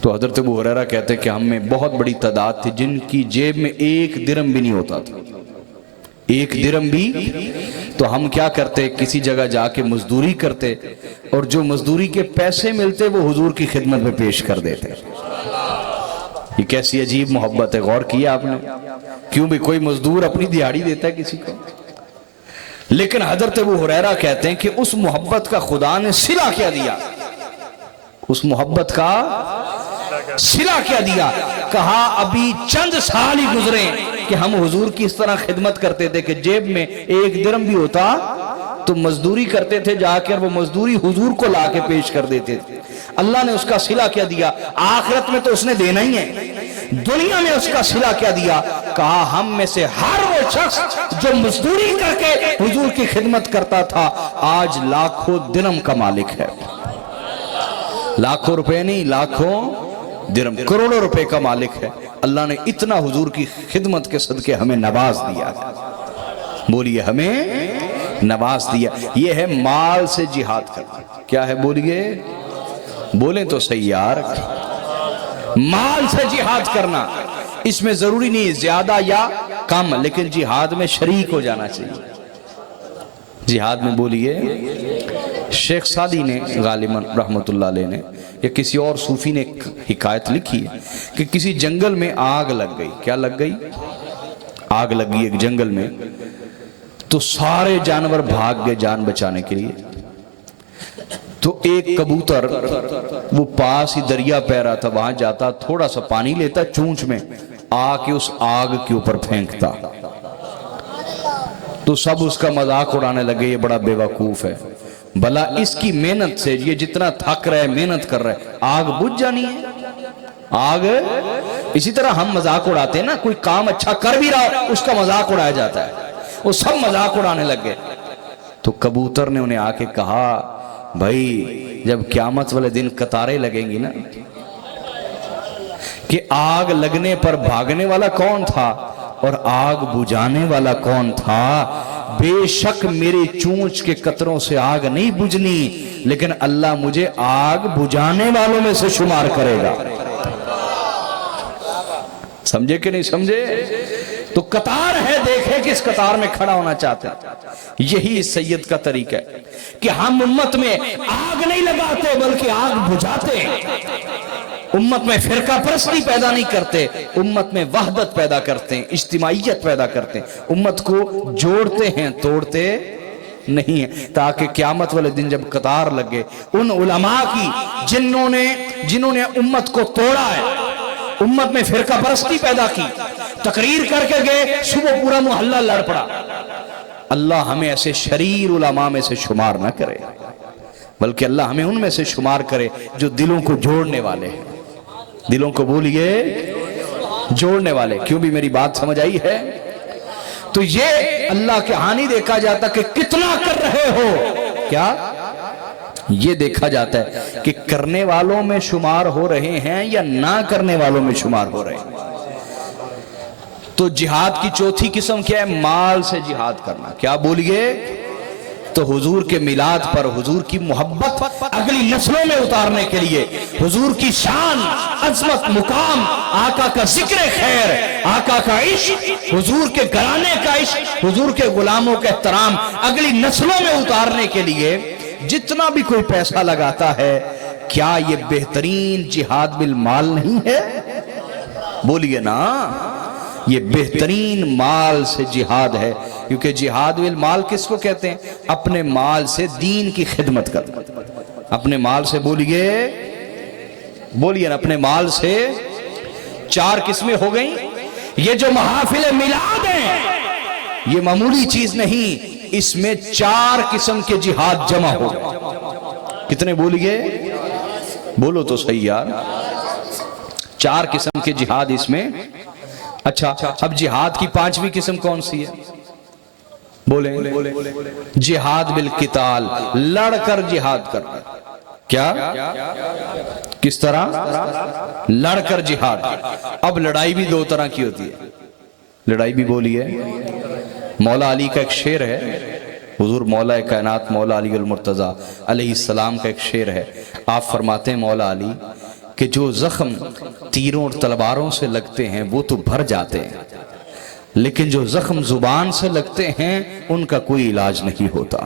تو حضرت ابو ہریرہ کہتے کہ ہم میں بہت بڑی تعداد تھی جن کی جیب میں ایک درہم بھی نہیں ہوتا تھا. ایک درم بھی تو ہم کیا کرتے, کسی جگہ جا کے مزدوری کرتے اور جو مزدوری کے پیسے ملتے وہ حضور کی خدمت میں پیش کر دیتے. یہ کیسی عجیب محبت ہے, غور کیا آپ نے؟ کیوں بھی کوئی مزدور اپنی دیہاڑی دیتا ہے کسی کو؟ لیکن حضرت ابو ہریرہ کہتے ہیں کہ اس محبت کا خدا نے صلہ کیا دیا, اس محبت کا صلہ کیا دیا. کہا ابھی چند سال ہی گزرے کہ ہم حضور کی اس طرح خدمت کرتے تھے کہ جیب میں ایک درم بھی ہوتا تو مزدوری کرتے تھے جا کر, وہ مزدوری حضور کو لا کے پیش کر دیتے تھے. اللہ نے اس کا صلہ کیا دیا, آخرت میں تو اس نے دینا ہی ہے, دنیا میں اس کا صلہ کیا دیا. کہا ہم میں سے ہر وہ شخص جو مزدوری کر کے حضور کی خدمت کرتا تھا آج لاکھوں درم کا مالک ہے. لاکھوں روپے نہیں, لاکھوں درم, کروڑوں روپے کا مالک ہے. اللہ نے اتنا حضور کی خدمت کے صدقے ہمیں نواز دیا ہے. بولیے ہمیں نواز دیا. یہ ہے مال سے جہاد کرنا. کیا ہے بولیے, بولیں تو صحیح یار. مال سے جہاد کرنا, اس میں ضروری نہیں زیادہ یا کم, لیکن جہاد میں شریک ہو جانا چاہیے. جہاد میں بولیے, شیخ سعدی نے غالباً رحمت اللہ علیہ نے یا کسی اور صوفی نے ایک حکایت لکھی ہے کہ کسی جنگل میں آگ لگ گئی. کیا لگ گئی؟ آگ لگ گئی ایک جنگل میں, تو سارے جانور بھاگ گئے جان بچانے کے لیے. تو ایک کبوتر وہ پاس ہی دریا پہ رہا تھا, وہاں جاتا, تھوڑا سا پانی لیتا چونچ میں, آ کے اس آگ کے اوپر پھینکتا. تو سب اس کا مذاق اڑانے لگے, یہ بڑا بے وقوف ہے, بھلا اس کی محنت سے یہ جتنا تھک رہا ہے محنت کر رہا ہے, آگ بجھ جانی ہے. آگ اسی طرح ہم مذاق اڑاتے ہیں نا, کوئی کام اچھا کر بھی رہا اس کا مذاق اڑایا جاتا ہے, وہ سب مذاق اڑانے لگ گئے. تو کبوتر نے انہیں آ کے کہا, بھائی جب قیامت والے دن قطاریں لگیں گی نا کہ آگ لگنے پر بھاگنے والا کون تھا اور آگ بجھانے والا کون تھا, بے شک میرے چونچ کے قطروں سے آگ نہیں بجھنی, لیکن اللہ مجھے آگ بجھانے والوں میں سے شمار کرے گا. سمجھے کہ نہیں سمجھے؟ تو قطار ہے, دیکھیں کس قطار میں کھڑا ہونا چاہتے ہیں. یہی سید کا طریقہ ہے کہ ہم امت میں آگ نہیں لگاتے بلکہ آگ بجھاتے ہیں. امت میں فرقہ پرستی پیدا نہیں کرتے, امت میں وحدت پیدا کرتے ہیں, اجتماعیت پیدا کرتے ہیں, امت کو جوڑتے ہیں, توڑتے نہیں ہیں, تاکہ قیامت والے دن جب قطار لگے ان علماء کی جنہوں نے امت کو توڑا ہے, امت میں فرقہ پرستی پیدا کی, تقریر کر کے گئے, صبح پورا محلہ لڑ پڑا. اللہ ہمیں ایسے شریر علماء میں سے شمار نہ کرے, بلکہ اللہ ہمیں ان میں سے شمار کرے جو دلوں کو جوڑنے والے ہیں. دلوں کو بولیے جوڑنے والے. کیوں بھی میری بات سمجھ آئی ہے؟ تو یہ اللہ کے ہاں نہیں دیکھا جاتا کہ کتنا کر رہے ہو, کیا یہ دیکھا جاتا ہے کہ کرنے والوں میں شمار ہو رہے ہیں یا نہ کرنے والوں میں شمار ہو رہے ہیں. تو جہاد کی چوتھی قسم کیا ہے؟ مال سے جہاد کرنا. کیا بولیے؟ تو حضور کے میلاد پر حضور کی محبت اگلی نسلوں میں اتارنے کے لیے, حضور کی شان, عظمت, مقام, آقا کا ذکر خیر, آقا کا عشق, حضور کے گھرانے کا عشق, حضور کے غلاموں کا احترام اگلی نسلوں میں اتارنے کے لیے جتنا بھی کوئی پیسہ لگاتا ہے, کیا یہ بہترین جہاد بالمال نہیں ہے؟ بولیے نا, یہ بہترین مال سے جہاد ہے. کیونکہ جہاد بالمال کس کو کہتے ہیں؟ اپنے مال سے دین کی خدمت کرنا. اپنے مال سے بولیے نا, اپنے مال سے. چار قسمیں ہو گئیں. یہ جو محافل میلاد ہیں یہ معمولی چیز نہیں, اس میں 4 قسم کے جہاد جمع ہو گئے. کتنے بولیے؟ بولو تو صحیح یار. 4 قسم کے جہاد اس میں. اچھا, اب جہاد کی 5ویں قسم کون سی ہے؟ بولیں. جہاد بالقتال, لڑ کر جہاد کرنا. کیا؟ کس طرح؟ لڑ کر جہاد. اب لڑائی بھی 2 طرح کی ہوتی ہے. لڑائی بھی بولیے. مولا علی کا ایک شعر ہے, حضور مولا کائنات مولا علی المرتضی علیہ السلام کا ایک شعر ہے. آپ فرماتے ہیں مولا علی کہ جو زخم تیروں اور تلواروں سے لگتے ہیں وہ تو بھر جاتے ہیں, لیکن جو زخم زبان سے لگتے ہیں ان کا کوئی علاج نہیں ہوتا،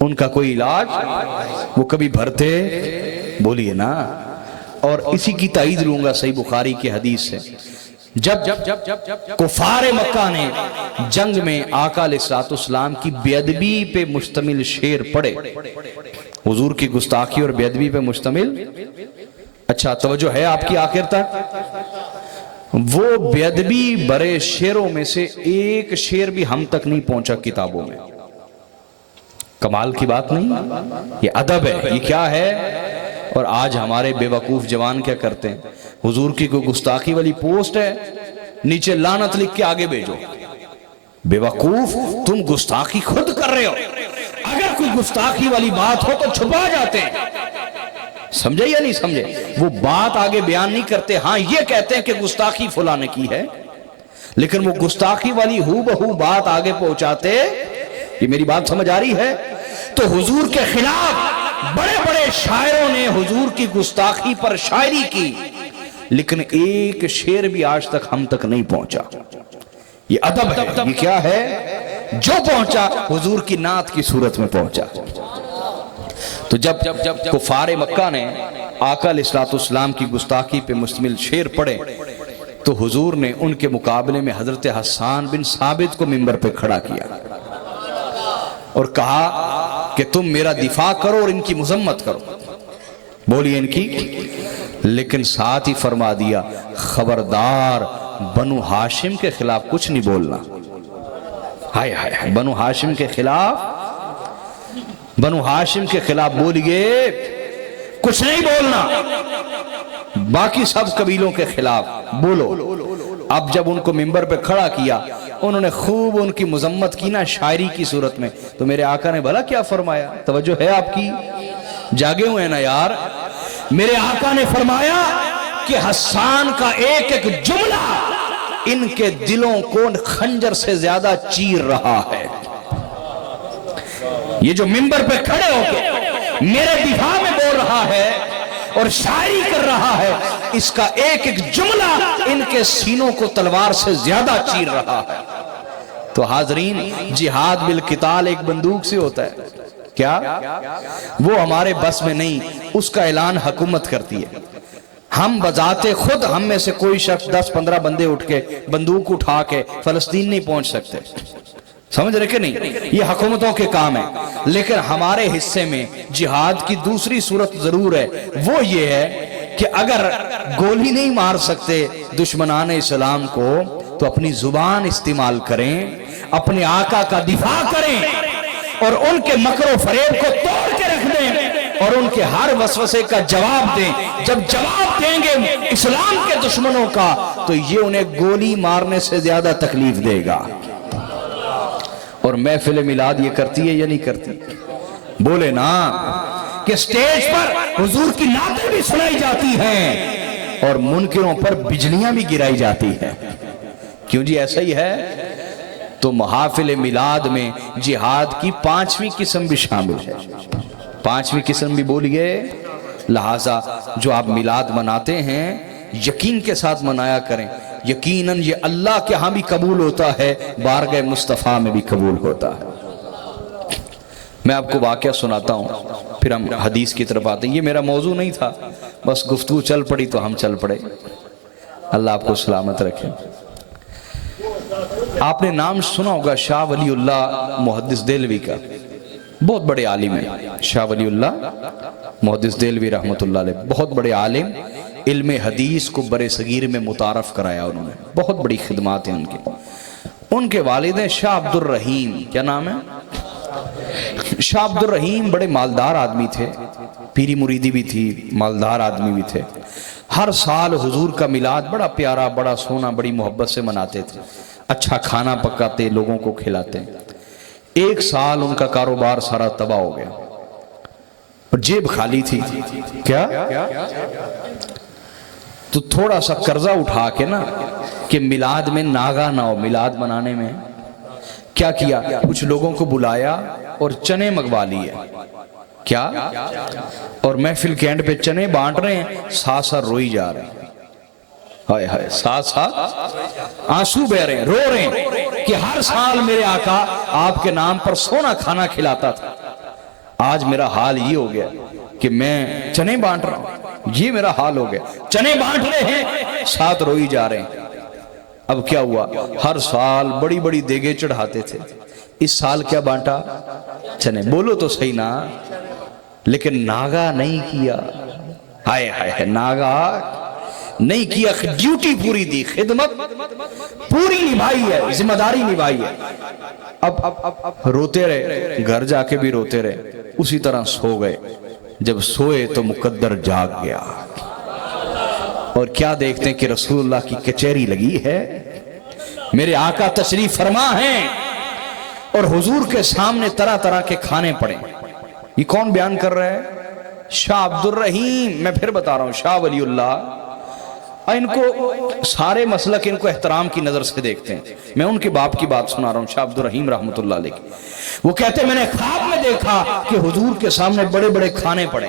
ان کا کوئی علاج وہ کبھی بھرتے، بولیے نا۔ اور اسی کی تائید لوں گا صحیح بخاری کی حدیث سے، جب کفار مکہ نے جنگ میں آقا علیہ السلام کی بے ادبی پہ مشتمل شعر پڑھے، حضور کی گستاخی اور بے ادبی پہ مشتمل، اچھا توجہ ہے آپ کی آخر تک، وہ بے ادبی برے شعروں میں سے ایک شعر بھی ہم تک نہیں پہنچا کتابوں میں۔ کمال کی بات نہیں، یہ ادب ہے، یہ کیا ہے؟ اور آج ہمارے بے وقوف جوان کیا کرتے ہیں؟ حضور کی کوئی گستاخی والی پوسٹ ہے، نیچے لعنت لکھ کے آگے بھیجو۔ بے وقوف، تم گستاخی خود کر رہے ہو، اگر کوئی گستاخی والی بات ہو تو چھپا جاتے ہیں، سمجھے یا نہیں سمجھے؟ وہ بات آگے بیان نہیں کرتے، ہاں یہ کہتے ہیں کہ گستاخی فلاں نے کی ہے، لیکن وہ گستاخی والی ہو بہو بات آگے پہنچاتے۔ یہ میری بات سمجھ آ رہی ہے؟ تو حضور کے خلاف بڑے بڑے شاعروں نے حضور کی گستاخی پر شاعری کی، لیکن ایک شعر بھی آج تک ہم تک نہیں پہنچا۔ یہ ادب ہے، یہ کیا ہے؟ جو پہنچا حضور کی نعت کی صورت میں پہنچا۔ تو جب کفار مکہ نے آقا علیہ السلام کی گستاخی پہ مشتمل شعر پڑھے تو حضور نے ان کے مقابلے میں حضرت حسان بن ثابت کو منبر پہ کھڑا کیا اور کہا کہ تم میرا دفاع کرو اور ان کی مذمت کرو، بولیے ان کی، لیکن ساتھ ہی فرما دیا خبردار بنو ہاشم کے خلاف کچھ نہیں بولنا۔ ہائے ہائے، بنو ہاشم کے خلاف، بنو ہاشم کے خلاف بولیے کچھ نہیں بولنا، باقی سب قبیلوں کے خلاف بولو۔ اب جب ان کو منبر پہ کھڑا کیا، انہوں نے خوب ان کی مذمت کی نا شاعری کی صورت میں، تو میرے آقا نے بھلا کیا فرمایا؟ توجہ ہے آپ کی؟ جاگے ہوئے ہیں نا یار؟ میرے آقا نے فرمایا کہ حسان کا ایک ایک جملہ ان کے دلوں کو خنجر سے زیادہ چیر رہا ہے۔ یہ جو منبر پہ کھڑے ہو کے میرے دفاع میں بول رہا ہے اور شاعری کر رہا ہے، اس کا ایک ایک جملہ ان کے سینوں کو تلوار سے زیادہ چیر رہا ہے۔ تو حاضرین، جہاد بالقتال ایک بندوق سے ہوتا ہے کیا؟ وہ ہمارے بس میں نہیں، اس کا اعلان حکومت کرتی ہے۔ ہم بذات خود، ہم میں سے کوئی شخص 10-15 بندے اٹھ کے بندوق اٹھا کے فلسطین نہیں پہنچ سکتے، سمجھ رہے کہ نہیں؟ یہ حکومتوں کے کام ہے، لیکن ہمارے حصے میں جہاد کی دوسری صورت ضرور ہے، وہ یہ ہے کہ اگر گولی نہیں مار سکتے دشمنان اسلام کو تو اپنی زبان استعمال کریں، اپنے آقا کا دفاع کریں اور ان کے مکر و فریب کو توڑ کے رکھ دیں اور ان کے ہر وسوسے کا جواب دیں۔ جب جواب دیں گے اسلام کے دشمنوں کا تو یہ انہیں گولی مارنے سے زیادہ تکلیف دے گا۔ اور محفل میلاد یہ کرتی ہے یا نہیں کرتی؟ بولے نا کہ سٹیج پر حضور کی نعتیں بھی سنائی جاتی ہیں اور منکروں پر بجلیاں بھی گرائی جاتی ہیں۔ کیوں جی ایسا ہی ہے؟ تو محافل میلاد میں جہاد کی 5ویں قسم بھی شامل ہے۔ 5ویں قسم بھی بولیے، لہٰذا جو آپ میلاد مناتے ہیں یقین کے ساتھ منایا کریں، یقیناً یہ اللہ کے ہاں بھی قبول ہوتا ہے، بارگاہ مصطفیٰ میں بھی قبول ہوتا ہے۔ میں آپ کو واقعہ سناتا ہوں، پھر ہم حدیث کی طرف آتے ہیں۔ یہ میرا موضوع نہیں تھا، بس گفتگو چل پڑی تو ہم چل پڑے۔ اللہ آپ کو سلامت رکھے۔ آپ نے نام سنا ہوگا شاہ ولی اللہ محدث دہلوی کا، بہت بڑے عالم ہیں شاہ ولی اللہ محدث دہلوی رحمۃ اللہ علیہ، بہت بڑے عالم، علم حدیث کو برے صغیر میں متعارف کرایا انہوں نے، بہت بڑی خدمات ہیں ان کے والد ہیں شاہ عبد الرحیم، کیا نام ہے؟ شاہ عبد الرحیم بڑے مالدار آدمی تھے، پیری مریدی بھی تھی، مالدار آدمی بھی تھے۔ ہر سال حضور کا میلاد بڑا پیارا، بڑا سونا، بڑی محبت سے مناتے تھے، اچھا کھانا پکاتے، لوگوں کو کھلاتے۔ ایک سال ان کا کاروبار سارا تباہ ہو گیا اور جیب خالی تھی، کیا؟ تو تھوڑا سا قرضہ اٹھا کے نا کہ میلاد میں ناغا نہ ہو، میلاد منانے میں کیا کیا؟ کچھ لوگوں کو بلایا اور چنے منگوا لیے، کیا؟ اور محفل کے اینڈ پہ چنے بانٹ رہے ہیں، ساتھ ساتھ روئی جا رہے ہیں۔ ہائے ہائے، ساتھ ساتھ آنسو بہ رہے ہیں، رو رہے ہیں کہ ہر سال میرے آقا آپ کے نام پر سونا کھانا کھلاتا تھا، آج میرا حال یہ ہو گیا کہ میں چنے بانٹ رہا ہوں، یہ میرا حال ہو گیا، چنے بانٹ رہے ہیں ساتھ روئی جا رہے ہیں۔ اب کیا ہوا، ہر سال بڑی بڑی دیگیں چڑھاتے تھے، اس سال کیا بانٹا؟ چنے۔ بولو تو صحیح نا، لیکن ناگا نہیں کیا، ہائے ہائے، ناگا نہیں کیا، ڈیوٹی پوری دی، خدمت پوری نبھائی ہے، ذمہ داری نبھائی ہے۔ اب روتے رہے، گھر جا کے بھی روتے رہے، اسی طرح سو گئے۔ جب سوئے تو مقدر جاگ گیا، اور کیا دیکھتے ہیں کہ رسول اللہ کی کچہری لگی ہے، میرے آقا تشریف فرما ہیں، اور حضور کے سامنے طرح طرح کے کھانے پڑے۔ یہ کون بیان کر رہا ہے؟ شاہ عبد الرحیم۔ میں پھر بتا رہا ہوں، شاہ ولی اللہ، ان کو سارے مسلک ان کو احترام کی نظر سے دیکھتے ہیں، میں ان کے باپ کی بات سنا رہا ہوں، شاہ عبد الرحیم رحمۃ اللہ علیہ کی۔ وہ کہتے ہیں میں نے خواب میں دیکھا کہ حضور کے سامنے بڑے بڑے کھانے پڑے،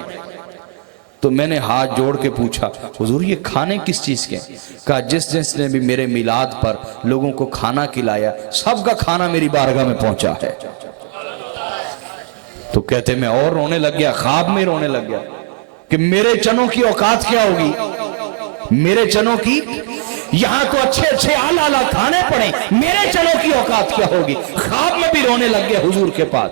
تو میں نے ہاتھ جوڑ کے پوچھا حضور یہ کھانے کس چیز کے ہیں؟ کہا جس نے بھی میرے میلاد پر لوگوں کو کھانا کھلایا، سب کا کھانا میری بارگاہ میں پہنچا ہے۔ تو کہتے میں اور رونے لگ گیا، خواب میں رونے لگ گیا کہ میرے چنوں کی اوقات کیا ہوگی، میرے چنوں کی، یہاں تو اچھے اچھے اعلیٰ اعلیٰ کھانے پڑے، میرے چنوں کی اوقات کیا ہوگی۔ خواب میں بھی رونے لگ گیا حضور کے پاس۔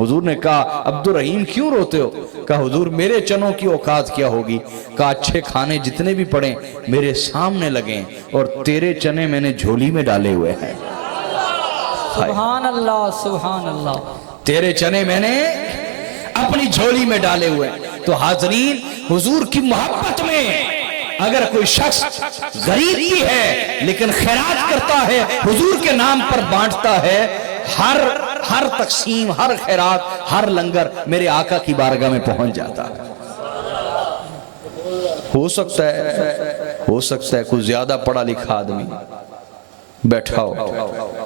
حضور نے کہا عبد الرحیم کیوں روتے ہو؟ کہا حضور میرے چنوں کی اوقات کیا ہوگی؟ کہا اچھے کھانے جتنے بھی پڑے میرے سامنے لگیں، اور تیرے چنے میں نے جھولی میں ڈالے ہوئے ہیں۔ سبحان اللہ، سبحان اللہ، تیرے چنے میں نے اپنی جھولی میں ڈالے ہوئے ہیں۔ تو حاضرین، حضور کی محبت میں اگر کوئی شخص غریب بھی ہے لیکن خیرات کرتا ہے، حضور کے نام پر بانٹتا ہے، ہر تقسیم، ہر خیرات، ہر لنگر میرے آقا کی بارگاہ میں پہنچ جاتا ہے۔ ہو سکتا ہے کوئی زیادہ پڑھا لکھا آدمی بیٹھا ہو،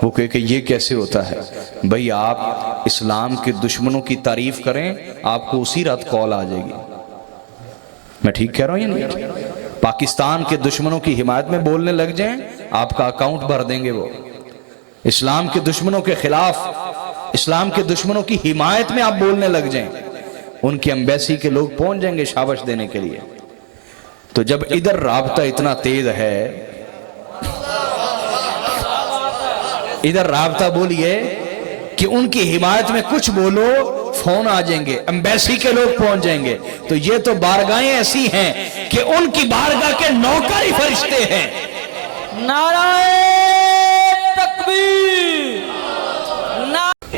وہ کہے کہ یہ کیسے ہوتا ہے؟ بھئی آپ اسلام کے دشمنوں کی تعریف کریں، آپ کو اسی رات کال آ جائے گی۔ میں ٹھیک کہہ رہا ہوں یا نہیں؟ پاکستان کے دشمنوں کی حمایت میں بولنے لگ جائیں، آپ کا اکاؤنٹ بھر دیں گے وہ۔ اسلام کے دشمنوں کے خلاف، اسلام کے دشمنوں کی حمایت میں آپ بولنے لگ جائیں، ان کی ایمبیسی کے لوگ پہنچ جائیں گے شابش دینے کے لیے۔ تو جب ادھر رابطہ اتنا تیز ہے، ادھر رابطہ بولیے کہ ان کی حمایت میں کچھ بولو فون آ جائیں گے، ایمبیسی کے لوگ پہنچ جائیں گے۔ تو یہ تو بارگاہیں ایسی ہیں کہ ان کی بارگاہ کے نوکر ہی فرشتے ہیں۔ نعرہ تکبیر،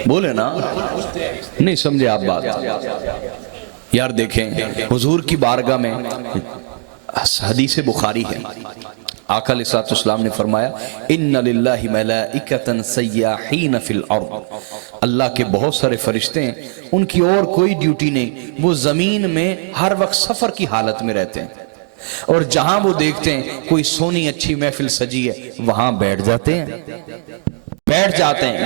بولے نا، نہیں سمجھے آپ بات؟ یار دیکھیں، حضور کی بارگاہ میں حدیث بخاری ہے، آقا علیہ السلام نے فرمایا ان للہ ملائکۃ سیاحین فی الارض، اللہ کے بہت سارے فرشتے ہیں، ان کی اور کوئی ڈیوٹی نہیں، وہ زمین میں ہر وقت سفر کی حالت میں رہتے ہیں، اور جہاں وہ دیکھتے ہیں کوئی سونی اچھی محفل سجی ہے وہاں بیٹھ جاتے ہیں۔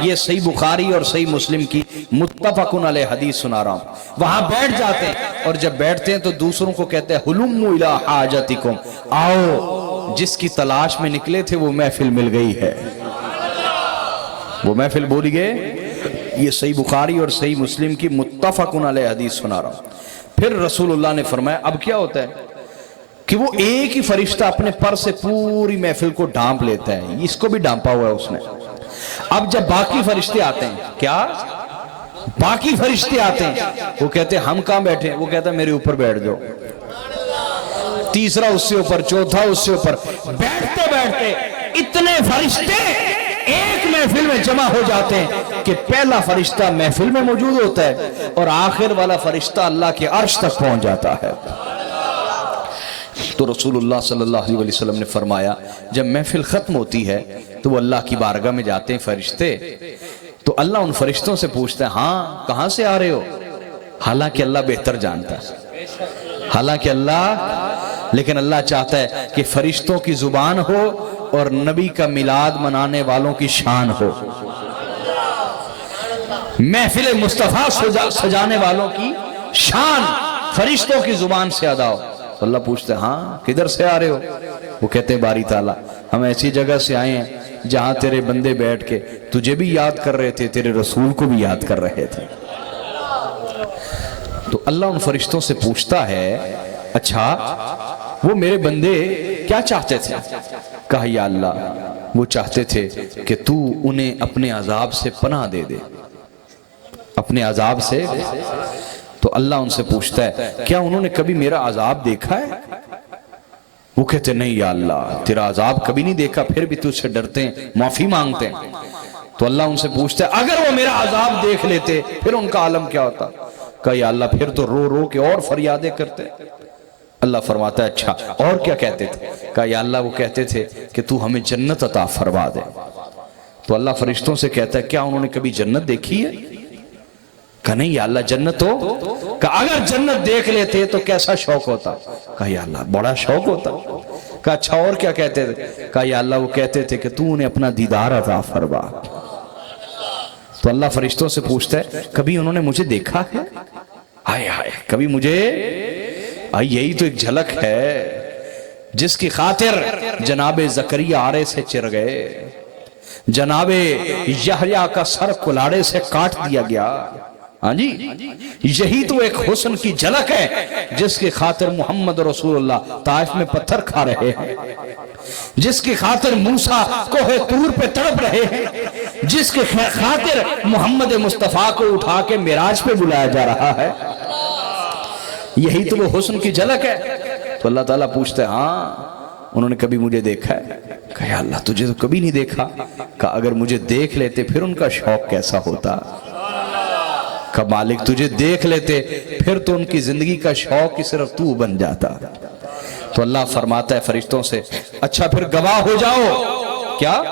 یہ صحیح بخاری اور صحیح مسلم کی متفقن علیہ حدیث سنا رہا ہوں۔ وہاں بیٹھ جاتے ہیں، اور جب بیٹھتے ہیں تو دوسروں کو کہتے ہیں ہلموا الی حاجتکم، آؤ جس کی تلاش میں نکلے تھے وہ محفل مل گئی ہے، وہ محفل بولی گئے۔ یہ صحیح بخاری اور صحیح مسلم کی متفقن علیہ حدیث سنا رہا ہوں۔ پھر رسول اللہ نے فرمایا اب کیا ہوتا ہے کہ وہ ایک ہی فرشتہ اپنے پر سے پوری محفل کو ڈھانپ لیتا ہے، اس کو بھی ڈھانپا ہوا ہے اس نے۔ اب جب باقی فرشتے آتے ہیں، کیا باقی فرشتے آتے ہیں، وہ کہتے ہیں ہم کہاں بیٹھے ہیں؟ وہ کہتا ہے میرے اوپر بیٹھ جاؤ، تیسرا اس سے اوپر، چوتھا اس سے اوپر، بیٹھتے بیٹھتے اتنے فرشتے ایک محفل میں جمع ہو جاتے ہیں کہ پہلا فرشتہ محفل میں موجود ہوتا ہے اور آخر والا فرشتہ اللہ کے عرش تک پہنچ جاتا ہے۔ تو رسول اللہ صلی اللہ علیہ وسلم نے فرمایا جب محفل ختم ہوتی ہے تو وہ اللہ کی بارگاہ میں جاتے ہیں فرشتے، تو اللہ ان فرشتوں سے پوچھتا ہے ہاں کہاں سے آ رہے ہو؟ حالانکہ اللہ بہتر جانتا ہے، حالانکہ لیکن اللہ چاہتا ہے کہ فرشتوں کی زبان ہو اور نبی کا میلاد منانے والوں کی شان ہو، محفل مصطفیٰ سجانے والوں کی شان فرشتوں کی زبان سے ادا ہو۔ تو اللہ پوچھتے ہیں ہاں کدھر سے آ رہے ہو؟ وہ کہتے ہیں باری تعالیٰ ہم ایسی جگہ سے آئے ہیں جہاں تیرے بندے بیٹھ کے تجھے بھی یاد کر رہے تھے، تیرے رسول کو بھی یاد کر رہے تھے۔ تو اللہ ان فرشتوں سے پوچھتا ہے اچھا وہ میرے بندے کیا چاہتے تھے؟ کہا یا اللہ وہ چاہتے تھے کہ تو انہیں اپنے عذاب سے پناہ دے دے، اپنے عذاب سے۔ تو اللہ ان سے پوچھتا ہے کیا انہوں نے کبھی میرا عذاب دیکھا ہے؟ وہ کہتے نہیں یا اللہ تیرا عذاب کبھی نہیں دیکھا، پھر بھی تجھ سے ڈرتے ہیں، معافی مانگتے ہیں۔ تو اللہ ان سے پوچھتا ہے اگر وہ میرا عذاب دیکھ لیتے پھر ان کا عالم کیا ہوتا؟ کہا یا اللہ پھر تو رو رو کے اور فریادیں کرتے۔ اللہ فرماتا ہے اچھا اور کیا کہتے تھے؟ کہا یا اللہ وہ کہتے تھے کہ تو ہمیں جنت عطا فرما دے۔ تو اللہ فرشتوں سے کہتا ہے کیا انہوں نے کبھی جنت دیکھی ہے؟ کہا نہیں یا اللہ جنت ہو؟ کہا اگر جنت دیکھ لیتے تو کیسا شوق ہوتا؟ کہا یا اللہ بڑا شوق ہوتا۔ کہا اچھا اور کیا کہتے تھے؟ کہا یا اللہ وہ کہتے تھے کہ تو انہیں اپنا دیدار عطا فرما۔ تو اللہ فرشتوں سے پوچھتا ہے کبھی انہوں نے مجھے دیکھا ہے؟ ہائے ہائے کبھی مجھے؟ یہی تو ایک جھلک ہے جس کی خاطر جناب زکریا آرے سے چر گئے، جناب یحییٰ کا سر کلاڑے سے کاٹ دیا گیا۔ ہاں جی یہی تو ایک حسن کی جھلک ہے جس کی خاطر محمد رسول اللہ طائف میں پتھر کھا رہے ہیں، جس کی خاطر موسیٰ کوہ طور پہ تڑپ رہے ہیں، جس کی خاطر محمد مصطفیٰ کو اٹھا کے معراج پہ بلایا جا رہا ہے۔ یہی تو وہ حسن کی جھلک ہے۔ تو اللہ تعالیٰ پوچھتے ہیں ہاں انہوں نے کبھی مجھے دیکھا ہے؟ کہا یا اللہ تجھے تو کبھی نہیں دیکھا۔ کہا اگر مجھے دیکھ لیتے پھر ان کا شوق کیسا ہوتا؟ کہا مالک تجھے دیکھ لیتے پھر تو ان کی زندگی کا شوق ہی صرف تو بن جاتا۔ تو اللہ فرماتا ہے فرشتوں سے اچھا پھر گواہ ہو جاؤ۔ کیا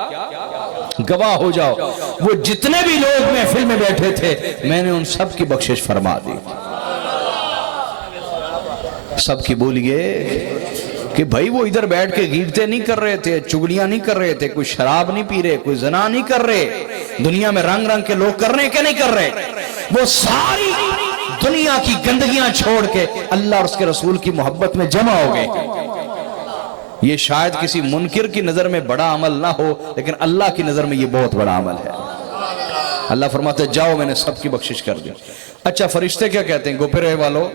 گواہ ہو جاؤ وہ جتنے بھی لوگ محفل میں بیٹھے تھے میں نے ان سب کی بخشش فرما دی۔ سب کی بولیے کہ بھائی وہ ادھر بیٹھ کے گیبتیں نہیں کر رہے تھے، چگلیاں نہیں کر رہے تھے، کوئی شراب نہیں پی رہے، کوئی زنا نہیں کر رہے، دنیا میں رنگ رنگ کے لوگ کر رہے کہ نہیں کر رہے؟ وہ ساری دنیا کی گندگیاں چھوڑ کے اللہ اور اس کے رسول کی محبت میں جمع ہو گئے۔ یہ شاید کسی منکر کی نظر میں بڑا عمل نہ ہو لیکن اللہ کی نظر میں یہ بہت بڑا عمل ہے۔ اللہ فرماتا ہے جاؤ میں نے سب کی بخشش کر دی۔ اچھا فرشتے کیا کہتے ہیں؟ گوپرے والوں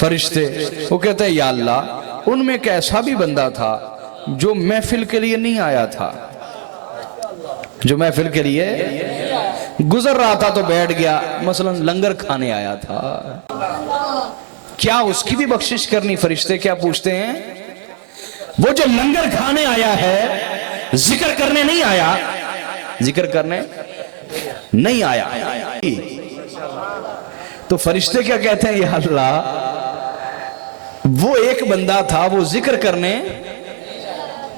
فرشتے وہ کہتے ہیں یا اللہ ان میں ایک ایسا بھی بندہ تھا جو محفل کے لیے نہیں آیا تھا، جو محفل کے لیے گزر رہا تھا تو بیٹھ گیا، مثلا لنگر کھانے آیا تھا، کیا اس کی بھی بخشش کرنی؟ فرشتے کیا پوچھتے ہیں؟ وہ جو لنگر کھانے آیا ہے ذکر کرنے نہیں آیا، ذکر کرنے نہیں آیا۔ تو فرشتے کیا کہتے ہیں یا اللہ وہ ایک بندہ تھا وہ ذکر کرنے،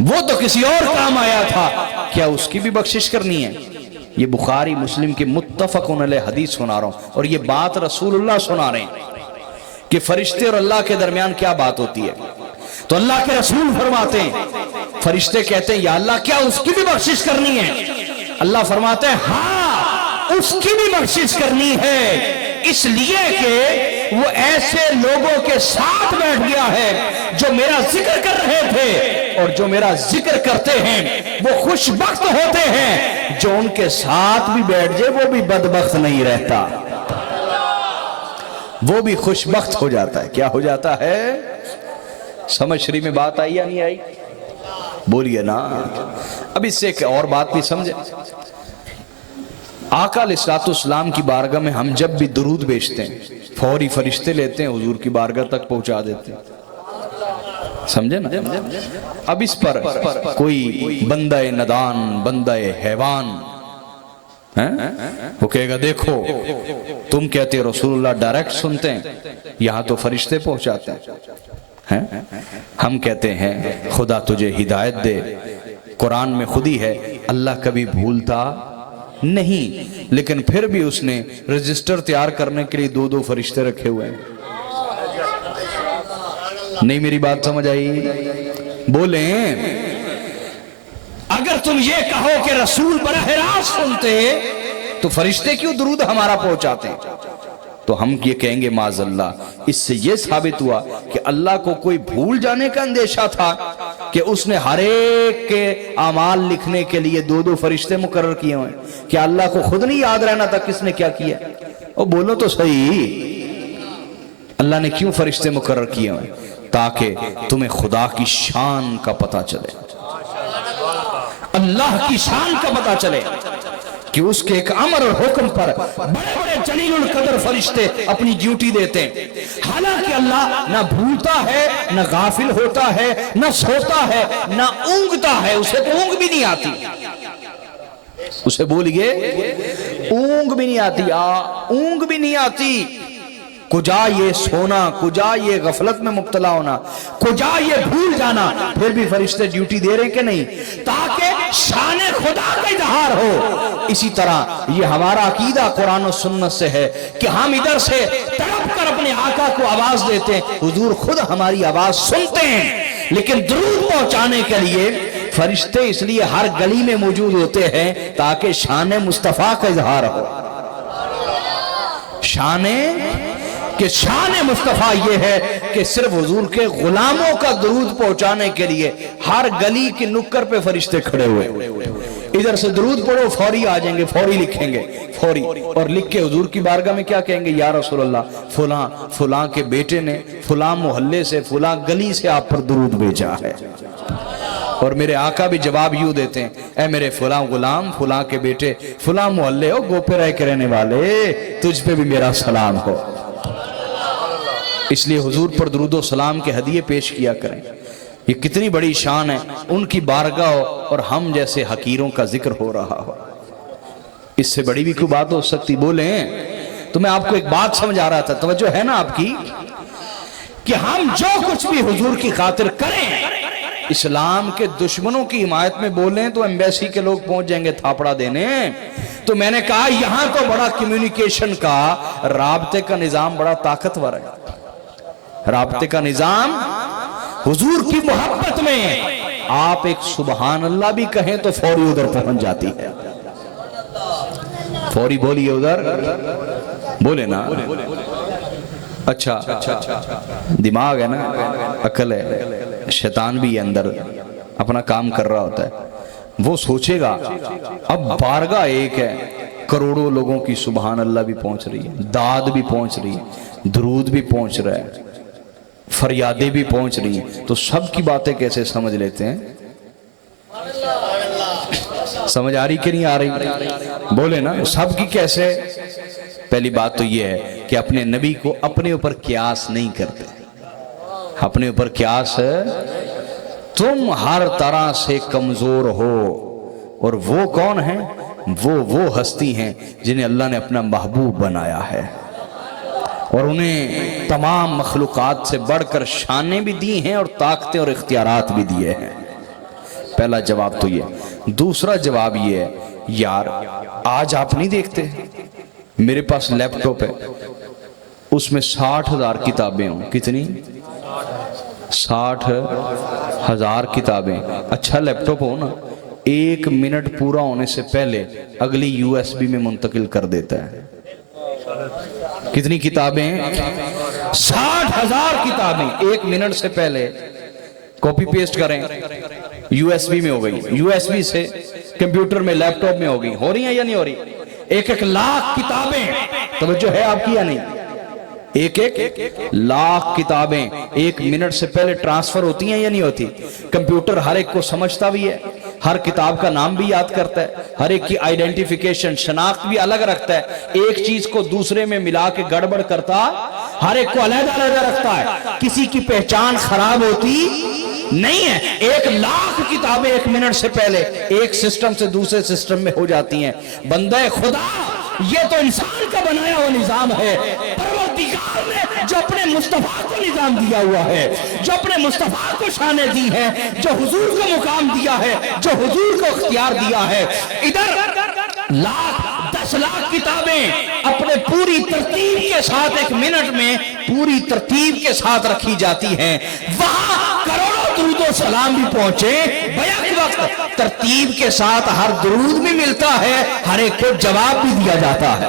وہ تو کسی اور کام آیا تھا، کیا اس کی بھی بخشش کرنی ہے؟ یہ بخاری مسلم کی متفقن علیہ حدیث سنا رہا ہوں اور یہ بات رسول اللہ سنا رہے ہیں کہ فرشتے اور اللہ کے درمیان کیا بات ہوتی ہے۔ تو اللہ کے رسول فرماتے ہیں فرشتے کہتے ہیں یا اللہ کیا اس کی بھی بخشش کرنی ہے؟ اللہ فرماتے ہیں ہاں اس کی بھی بخشش کرنی ہے، اس لیے کہ وہ ایسے لوگوں کے ساتھ بیٹھ گیا ہے جو میرا ذکر کر رہے تھے، اور جو میرا ذکر کرتے ہیں وہ خوش بخت ہوتے ہیں، جو ان کے ساتھ بھی بیٹھ جائے وہ بھی بدبخت نہیں رہتا، وہ بھی خوش بخت ہو جاتا ہے۔ کیا ہو جاتا ہے؟ سمجھ شریف میں بات آئی یا نہیں آئی؟ بولیے نا۔ اب اس سے ایک اور بات بھی سمجھے، آقا علیہ السلام کی بارگاہ میں ہم جب بھی درود بیچتے ہیں فوری فرشتے لیتے ہیں حضور کی بارگاہ تک پہنچا دیتے ہیں، سمجھے نا؟ اب اس پر کوئی بندہ ندان بندہ حیوان وہ کہے گا دیکھو تم کہتے رسول اللہ ڈائریکٹ سنتے ہیں، یہاں تو فرشتے پہنچاتے ہیں، ہم کہتے ہیں خدا تجھے ہدایت دے، قرآن میں خود ہی ہے اللہ کبھی بھولتا نہیں، لیکن پھر بھی اس نے رجسٹر تیار کرنے کے لیے 2 فرشتے رکھے ہوئے ہیں۔ نہیں میری بات سمجھ آئی؟ بولیں اگر تم یہ کہو کہ رسول براہ راست سنتے تو فرشتے کیوں درود ہمارا پہنچاتے ہیں؟ تو ہم یہ کہیں گے معاذ اللہ. اس سے یہ ثابت ہوا کہ اللہ کو کوئی بھول جانے کا اندیشہ تھا کہ اس نے ہر ایک کے اعمال لکھنے کے لیے 2 فرشتے مقرر کیے ہوئے. کہ اللہ کو خود نہیں یاد رہنا تھا کس نے کیا کیا؟ اور بولو تو صحیح، اللہ نے کیوں فرشتے مقرر کیے ہوئے؟ تاکہ تمہیں خدا کی شان کا پتہ چلے، اللہ کی شان کا پتہ چلے کہ اس کے ایک امر اور حکم پر بڑے بڑے جلیل القدر فرشتے اپنی ڈیوٹی دیتے ہیں. حالانکہ اللہ نہ بھولتا ہے، نہ غافل ہوتا ہے، نہ سوتا ہے، نہ اونگتا ہے. اسے تو اونگ بھی نہیں آتی. اسے بولیے اونگ بھی نہیں آتی، اونگ بھی نہیں آتی. کجا یہ سونا، کجا یہ غفلت میں مبتلا ہونا، کجا یہ بھول جانا. پھر بھی فرشتے ڈیوٹی دے رہے کہ نہیں؟ تاکہ شان خدا کا اظہار ہو. اسی طرح یہ ہمارا عقیدہ قرآن و سنت سے ہے کہ ہم ادھر سے تڑپ کر اپنے آقا کو آواز دیتے ہیں، حضور خود ہماری آواز سنتے ہیں. لیکن درود پہنچانے کے لیے فرشتے اس لیے ہر گلی میں موجود ہوتے ہیں تاکہ شان مصطفیٰ کا اظہار ہو. شان مصطفیٰ یہ ہے کہ صرف حضور کے غلاموں کا درود پہنچانے کے لیے ہر گلی کی نکر پہ فرشتے کھڑے ہوئے. ادھر سے درود پڑھو، فوری آ جائیں گے، فوری لکھیں گے، فوری. اور لکھ کے حضور کی بارگاہ میں کیا کہیں گے؟ یا رسول اللہ فلاں کے بیٹے نے فلاں محلے سے فلاں گلی سے آپ پر درود بھیجا ہے. اور میرے آقا بھی جواب یوں دیتے ہیں، اے میرے فلاں غلام، فلاں کے بیٹے، فلاں محلے ہو گوپے رائے کے رہنے والے، تجھ پہ بھی میرا سلام ہو. اس لیے حضور پر درود و سلام کے ہدیے پیش کیا کریں. یہ کتنی بڑی شان ہے، ان کی بارگاہ ہو اور ہم جیسے حقیروں کا ذکر ہو رہا ہو. اس سے بڑی بھی کوئی بات ہو سکتی؟ بولیں. تو میں آپ کو ایک بات سمجھا رہا تھا، توجہ ہے نا آپ کی، کہ ہم جو کچھ بھی حضور کی خاطر کریں، اسلام کے دشمنوں کی حمایت میں بولیں تو ایمبیسی کے لوگ پہنچ جائیں گے تھاپڑا دینے. تو میں نے کہا یہاں تو بڑا کمیونیکیشن کا، رابطے کا نظام بڑا طاقتور ہے. رابطے کا نظام حضور کی محبت میں آپ ایک سبحان اللہ بھی کہیں تو فوری ادھر پہنچ جاتی ہے. فوری بولیے، ادھر بولے نا. اچھا دماغ ہے نا، عقل ہے، شیطان بھی اندر اپنا کام کر رہا ہوتا ہے. وہ سوچے گا اب بارگاہ ایک ہے، کروڑوں لوگوں کی سبحان اللہ بھی پہنچ رہی ہے، داد بھی پہنچ رہی ہے، درود بھی پہنچ رہا ہے، فریادیں بھی پہنچ رہی ہیں. تو سب کی باتیں کیسے سمجھ لیتے ہیں؟ سمجھ آ رہی کہ نہیں آ رہی؟ بولے نا سب کی کیسے. پہلی بات تو یہ ہے کہ اپنے نبی کو اپنے اوپر قیاس نہیں کرتے. اپنے اوپر قیاس، تم ہر طرح سے کمزور ہو. اور وہ کون ہیں؟ وہ ہستی ہیں جنہیں اللہ نے اپنا محبوب بنایا ہے اور انہیں تمام مخلوقات سے بڑھ کر شانیں بھی دی ہیں اور طاقتیں اور اختیارات بھی دیے ہیں. پہلا جواب تو یہ. دوسرا جواب یہ ہے، یار آج آپ نہیں دیکھتے میرے پاس لیپ ٹاپ ہے، اس میں 60,000 کتابیں ہوں. کتنی؟ 60,000 کتابیں. اچھا لیپ ٹاپ ہو نا، 1 منٹ پورا ہونے سے پہلے اگلی USB میں منتقل کر دیتا ہے. کتنی کتابیں؟ 60,000 کتابیں 1 منٹ سے پہلے کاپی پیسٹ کریں، USB میں ہو گئی، USB سے کمپیوٹر میں، لیپ ٹاپ میں ہو گئی. ہو رہی ہیں یا نہیں ہو رہی؟ 1 لاکھ کتابیں، توجہ ہے آپ کی یا نہیں؟ 1 لاکھ کتابیں 1 منٹ سے پہلے ٹرانسفر ہوتی ہیں یا نہیں ہوتی؟ کمپیوٹر ہر ایک کو سمجھتا بھی ہے، ہر کتاب کا نام بھی یاد کرتا ہے، ہر ایک کی آئیڈینٹیفیکیشن، شناخت بھی الگ رکھتا ہے. ایک چیز کو دوسرے میں ملا کے گڑبڑ کرتا، ہر ایک کو علیحدہ علیحدہ رکھتا ہے. کسی کی پہچان خراب ہوتی نہیں ہے. 1 لاکھ کتابیں 1 منٹ سے پہلے ایک سسٹم سے دوسرے سسٹم میں ہو جاتی ہیں. بندہ خدا، یہ تو انسان کا بنایا ہوا نظام ہے. پروردگار نے جو اپنے مصطفیٰ کو نظام دیا ہوا ہے، جو اپنے مصطفیٰ کو شانیں دی ہیں، جو حضور کو مقام دیا ہے، جو حضور کو اختیار دیا ہے، ادھر 10 لاکھ کتابیں اپنے پوری ترتیب کے ساتھ 1 منٹ میں پوری ترتیب کے ساتھ رکھی جاتی ہیں. وہاں کروڑوں درود و سلام بھی پہنچے، بیک وقت ترتیب کے ساتھ ہر درود بھی ملتا ہے، ہر ایک کو جواب بھی دیا جاتا ہے.